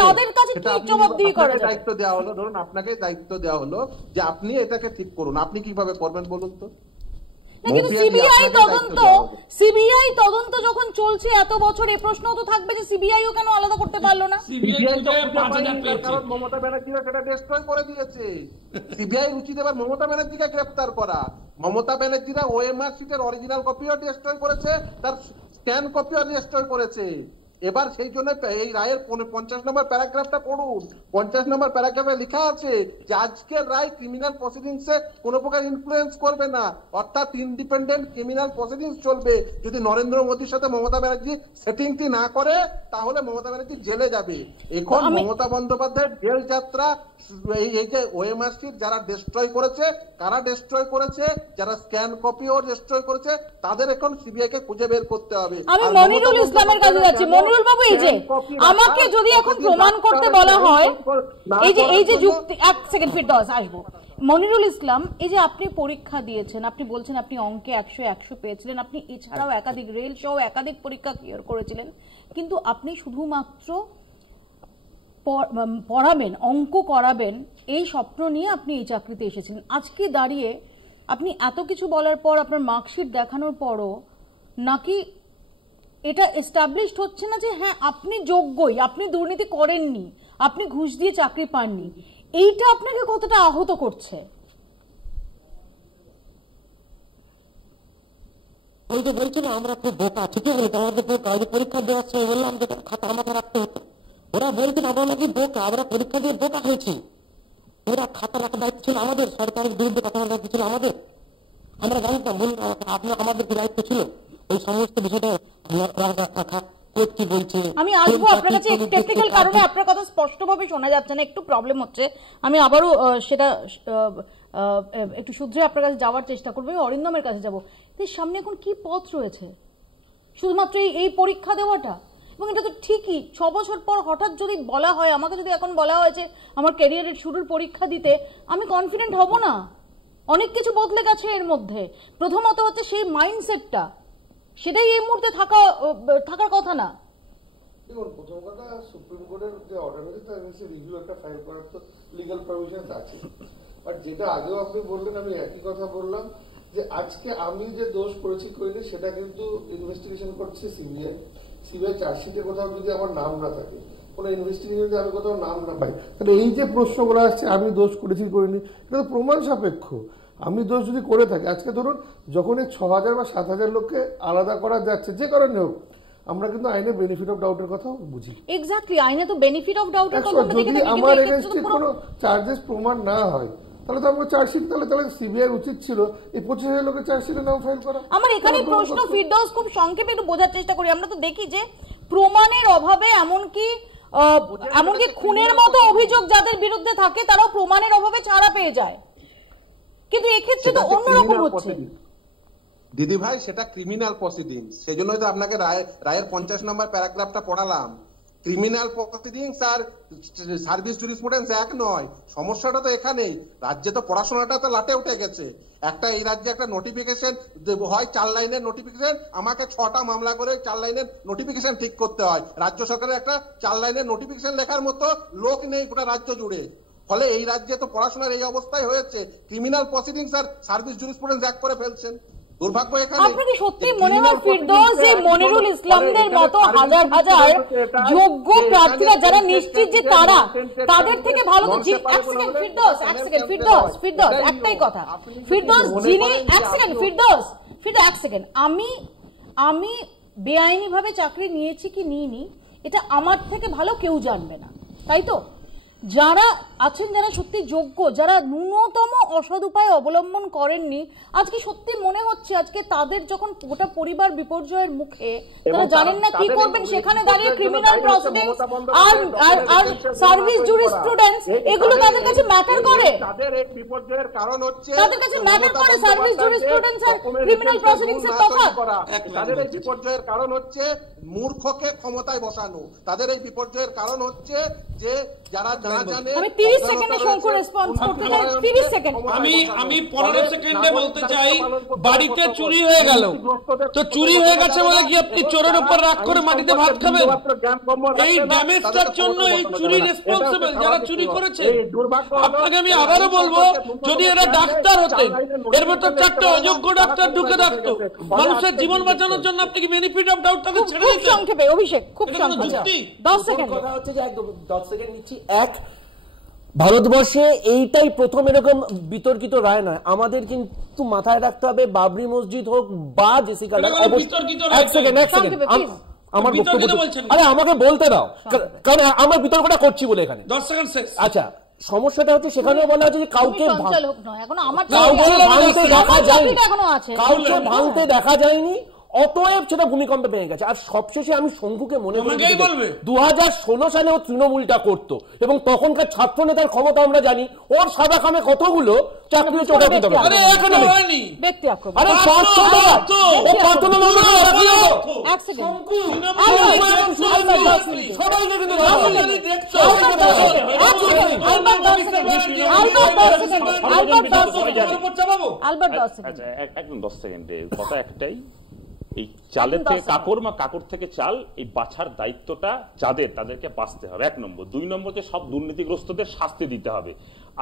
তাদের কাছে কি জবাবদিহি করা যাবে? দায়িত্ব দেওয়া হলো, ধরুন আপনাকে দায়িত্ব দেওয়া হলো যে আপনি এটাকে ঠিক করুন, আপনি কিভাবে করবেন বলুন তো? কিন্তু সিবিআই তদন্ত যখন চলছে এত বছর, এই প্রশ্ন তো থাকবে যে সিবিআইও কেন আলাদা করতে পারলো না? কারণ মমতা ব্যানার্জিরা সেটা ডিস্ট্রয় করে দিয়েছে। সিবিআই উচিত এবার মমতা ব্যানার্জিকে গ্রেফতার করা। মমতা ব্যানার্জিরা ওএমআর শিটের অরিজিনাল কপিও ডিস্ট্রয় করেছে, তার স্ক্যান কপিও ডিস্ট্রয় করেছে। এবার সেই জন্য এই রায়ের 50 নম্বর প্যারাগ্রাফটা পড়ুন। 50 নম্বর প্যারাগ্রাফে লেখা আছে যে আজকের রায় ক্রিমিনাল প্রসিডিংসে কোনো প্রকার ইনফ্লুয়েন্স করবে না, অর্থাৎ ইন্ডিপেন্ডেন্ট ক্রিমিনাল প্রসিডিংস চলবে। যদি নরেন্দ্র মোদীর সাথে মমতা ব্যানার্জি সেটিংটি না করে তাহলে মমতা ব্যানার্জি জেলে যাবে। এখন মমতা বন্দ্যোপাধ্যায়ের জেল যাত্রা, এই যে ওএমআর শিট যারা ডিস্ট্রয় করেছে, কারা ডিস্ট্রয় করেছে, যারা স্ক্যান কপিও ডিস্ট্রয় করেছে, তাদের এখন সিবিআই কে খুঁজে বের করতে হবে। আমি মনিরুল ইসলামের কাছে যাচ্ছি। মনিরুল বাবু, এই যে আমাকে যদি এখন প্রমাণ করতে বলা হয়, এই যে যুক্তি, এক সেকেন্ড ফিরদৌস আসবো। মনিরুল ইসলাম, এই যে আপনি পরীক্ষা দিয়েছেন, আপনি বলছেন আপনি অঙ্কে 100 পেয়েছিলেন, আপনি এছাড়াও একাধিক রেল সহ একাধিক পরীক্ষা ক্লিয়ার করেছিলেন, কিন্তু আপনি শুধুমাত্র পড়াবেন, অঙ্ক করাবেন, এই স্বপ্ন নিয়ে আপনি এই চাকরিতে এসেছিলেন। আজকে দাঁড়িয়ে আপনি এত কিছু বলার পর, আপনার মার্কশিট দেখানোর পরও নাকি এটা এস্টাবলিশড হচ্ছে না যে হ্যাঁ আপনি যোগ্যই, আপনি দুর্নীতি করেননি, আপনি ঘুষ দিয়ে চাকরি পাননি? এইটা আপনাকে কতটা আহত করছে? আমি তো বলছি না আমরা খুব বোকা, ঠিকই বলেছি, আমাদের বোকা। পরীক্ষা দেওয়ার সময় বললাম যে খাতা আমাকে রাখতে হতো, ওরা বলছেন আমরা নাকি বোকা, আমরা পরীক্ষা দিয়ে বোকা হয়েছি। ওরা খাতা রাখার দায়িত্ব ছিল আমাদের, সরকারের বিরুদ্ধে কথা বলার দায়িত্ব ছিল আমাদের। আমরা জানতাম, বলুন আপনার আমাদের কি দায়িত্ব ছিল ওই সমস্ত বিষয়টা রাখা? কি বলছে আমি আসবো আপনার কাছে, টেকনিক্যাল কারণে আপনার কথা স্পষ্টভাবে শোনা যাচ্ছে না, একটু প্রবলেম হচ্ছে। আমি আবারও সেটা একটু শুধরে আপনার কাছে যাওয়ার চেষ্টা করবো। আমি অরিন্দমের কাছে যাবো। সামনে এখন কি পথ রয়েছে? শুধুমাত্র এই পরীক্ষা দেওয়াটা? এবং এটা তো ঠিকই, 6 বছর পর হঠাৎ যদি বলা হয়, আমাকে যদি এখন বলা হয় যে আমার ক্যারিয়ারের শুরুর পরীক্ষা দিতে, আমি কনফিডেন্ট হব না। অনেক কিছু বদলে গেছে এর মধ্যে। প্রথমত হচ্ছে সেই মাইন্ডসেটটা, সেটাই এই মুহূর্তে থাকার কথা না। দেখুন, প্রথম কথা, সুপ্রিম কোর্টের যে অর্ডার হয়েছে তার এগেইনস্টে রিভিউ একটা ফাইল করার তো লিগ্যাল প্রভিশন আছে। বাট যেটা আগেও আপনি বললেন, আমি একই কথা বললাম যে আজকে আমি যে দোষ করেছি করিনি সেটা কিন্তু ইনভেস্টিগেশন করছে সিবিআই। সিবিআই চার্জশিটে কোথাও যদি আমার নাম না থাকে, কোনো ইনভেস্টিগেশন যদি আমি কোথাও নাম না পাই, তাহলে এই যে প্রশ্নগুলো আসছে আমি দোষ করেছি করিনি, এটা তো প্রমাণ সাপেক্ষ। আমি দোষ যদি করে থাকি, আজকে ধরুন যখন এই 6,000 বা 7,000 লোককে আলাদা করা যাচ্ছে যে কারণে হোক, আমরা কিন্তু আইনে বেনিফিট অফ ডাউটের কথাও বুঝি। এক্স্যাক্টলি, আইনে তো বেনিফিট অফ ডাউটের কথা আমরা দেখে যদি থাকি। আমার এগেইনস্টে কোনো চার্জেস প্রমাণ না হয়, তাহলে তো আমাকে চার্জশিট, তাহলে সিবিআই উচিত ছিল এই 25,000 লোকের চার্জশিটের নাম ফাইল করা। আমার এখানে প্রশ্ন ফিরদৌস, খুব সংক্ষেপে একটু বোঝার চেষ্টা করি। আমরা তো দেখি যে প্রমাণের অভাবে এমনকি খুনের মতো অভিযোগ যাদের বিরুদ্ধে থাকে তারাও প্রমাণের অভাবে ছাড়া পেয়ে যায়, কিন্তু এক্ষেত্রে তো অন্যরকম হচ্ছে। দিদি ভাই, সেটা ক্রিমিনাল প্রসিডিংস, সেজন্যই তো আপনাকে রায়ের 50 নম্বর প্যারাগ্রাফটা পড়ালাম। ক্রিমিনাল প্রসিডিংস আর সার্ভিস জুরিসপ্রুডেন্স এক নয়। সমস্যাটা তো এখানেই। রাজ্যে তো পড়াশোনাটা তো লাটে উঠে গেছে। এই রাজ্যে একটা নোটিফিকেশন হয় 4 লাইনের নোটিফিকেশন, আমাকে 6টা মামলা করে 4 লাইনের নোটিফিকেশন ঠিক করতে হয়। রাজ্য সরকারের একটা 4 লাইনের নোটিফিকেশন লেখার মতো লোক নেই গোটা রাজ্য জুড়ে। ফলে এই রাজ্যে তো পড়াশোনার এই অবস্থায় হয়েছে, ক্রিমিনাল প্রসিডিংস আর সার্ভিস জুরিসপ্রুডেন্স এক করে ফেলছেন। দুর্ভাগ্য এখানে। আপনার কি সত্যি মনে হয় ফিরদৌস, এই মনিরুল ইসলামদের মতো হাজার হাজার যোগ্য প্রার্থীরা যারা নিশ্চিত যে তাদের থেকে ভালো তো এক সেকেন্ড একটাই কথা ফিরদৌস, যিনি এক সেকেন্ড আমি বেআইনি ভাবে চাকরি নিয়েছি কি নিইনি এটা আমার থেকে ভালো কেউ জানবে না, তাই তো? যারা আছেন, যারা সত্যি যোগ্য, যারা ন্যূনতম অসৎ উপায় অবলম্বন করেননি, আজকে সত্যি মনে হচ্ছে আজকে তাদের যখন গোটা পরিবার বিপর্যয়ের মুখে, তারা জানেন না কি করবেন, সেখানে দাঁড়িয়ে ক্রিমিনাল প্রসিডিংস আর সার্ভিস জুরিসপ্রুডেন্স এগুলো তাদের কাছে ম্যাটার করে। তাদের এই বিপর্যয়ের কারণ হচ্ছে, তাদের কাছে ম্যাটার করে সার্ভিস জুরিসপ্রুডেন্স আর ক্রিমিনাল প্রসিডিংস এর তফাৎ। তাদের এই বিপর্যয়ের কারণ হচ্ছে মূর্খকে ক্ষমতায় বসানো। তাদের এই বিপর্যয়ের কারণ হচ্ছে যে যারা আমি 30 সেকেন্ডে শঙ্কর রেসপন্স করতে চাই। 30 সেকেন্ড। আমি 15 সেকেন্ডে বলতে চাই, বাড়িতে চুরি হয়ে গেল, তো চুরি হয়ে গেছে বলে কি আপনি চোরের উপর রাগ করে মাটিতে ভাত খাবেন? এই ড্যামেজটার জন্য এই চুরি রেসপন্সিবল যারা চুরি করেছে। আপনাকে আমি আবারও বলবো, যদি এরা ডাক্তার হতেন, এর ভেতর 4টে অযোগ্য ডাক্তার ঢুকে থাকতো, মানুষের জীবন বাঁচানোর জন্য আপনি কি বেনিফিট অফ ডাউট তাদের ছেড়ে দিতেন? খুব সংক্ষেপে অভিষেক, খুব সংক্ষেপে 10 সেকেন্ড। কথা হচ্ছে যে একদম 10 সেকেন্ড নিচ্ছি। ভারতবর্ষে এইটাই প্রথম এরকম বিতর্কিত রায় নয়। আমাদের কিন্তু মাথায় রাখতে হবে, বাবরি মসজিদ হোক বা জেসিকা, এক সেকেন্ড আমার বক্তব্য, আরে আমাকে বলতে দাও, কারণ আমার বিতর্কটা করছি বলে এখানে 10 সেকেন্ড শেষ। আচ্ছা, সমস্যাটা হচ্ছে সেখানেও বলা হচ্ছে যে কাউকে ভাঙতে দেখা যায়নি, অতএব সেটা ভূমিকম্পে ভেঙে গেছে। আর সবশেষে আমি শঙ্কুকে মনে করি 2016 সালে ও তৃণমূলটা করতো, এবং তখনকার ছাত্র নেতার ক্ষমতা আমরা জানি। ওর সাদা খামে কতগুলো চাকরি চোটা দিতে হবে। একদম 10 সেকেন্ডে কথা একটাই, এই চালের থেকে কাকর থেকে চাল, এই বাছার দায়িত্বটা যাদের, তাদেরকে বাঁচতে হবে 1 নম্বর। 2 নম্বরকে সব দুর্নীতিগ্রস্তদের শাস্তি দিতে হবে।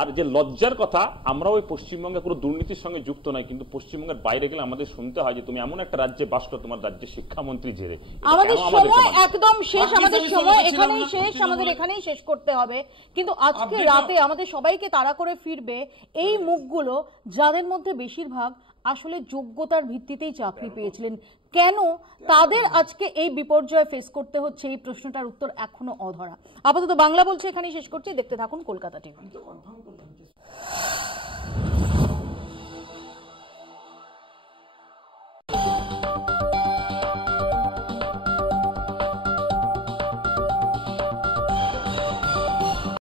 আর যে লজ্জার কথা, আমরা ওই পশ্চিমবঙ্গে কোনো দুর্নীতির সঙ্গে যুক্ত নাই, কিন্তু পশ্চিমবঙ্গের বাইরে গেলে আমাদের শুনতে হয় যে তুমি এমন একটা রাজ্যে বাস করো, তোমার রাজ্যের শিক্ষামন্ত্রী জেরে। আমাদের সময় একদম শেষ, আমাদের সময় এখানেই শেষ, আমাদের এখানেই শেষ করতে হবে। কিন্তু আজকে রাতে আমাদের সবাইকে তাড়া করে ফিরবে এই মুখগুলো, যাদের মধ্যে বেশিরভাগ আসলে যোগ্যতার ভিত্তিতেই চাকরি পেয়েছিলেন। কেন তাদের আজকে এই বিপর্যয় ফেস করতে হচ্ছে, এই প্রশ্নটার উত্তর এখনো অধরা। আপাতত বাংলা বলছে এখানেই শেষ করছি। দেখতে থাকুন কলকাতা টিভি।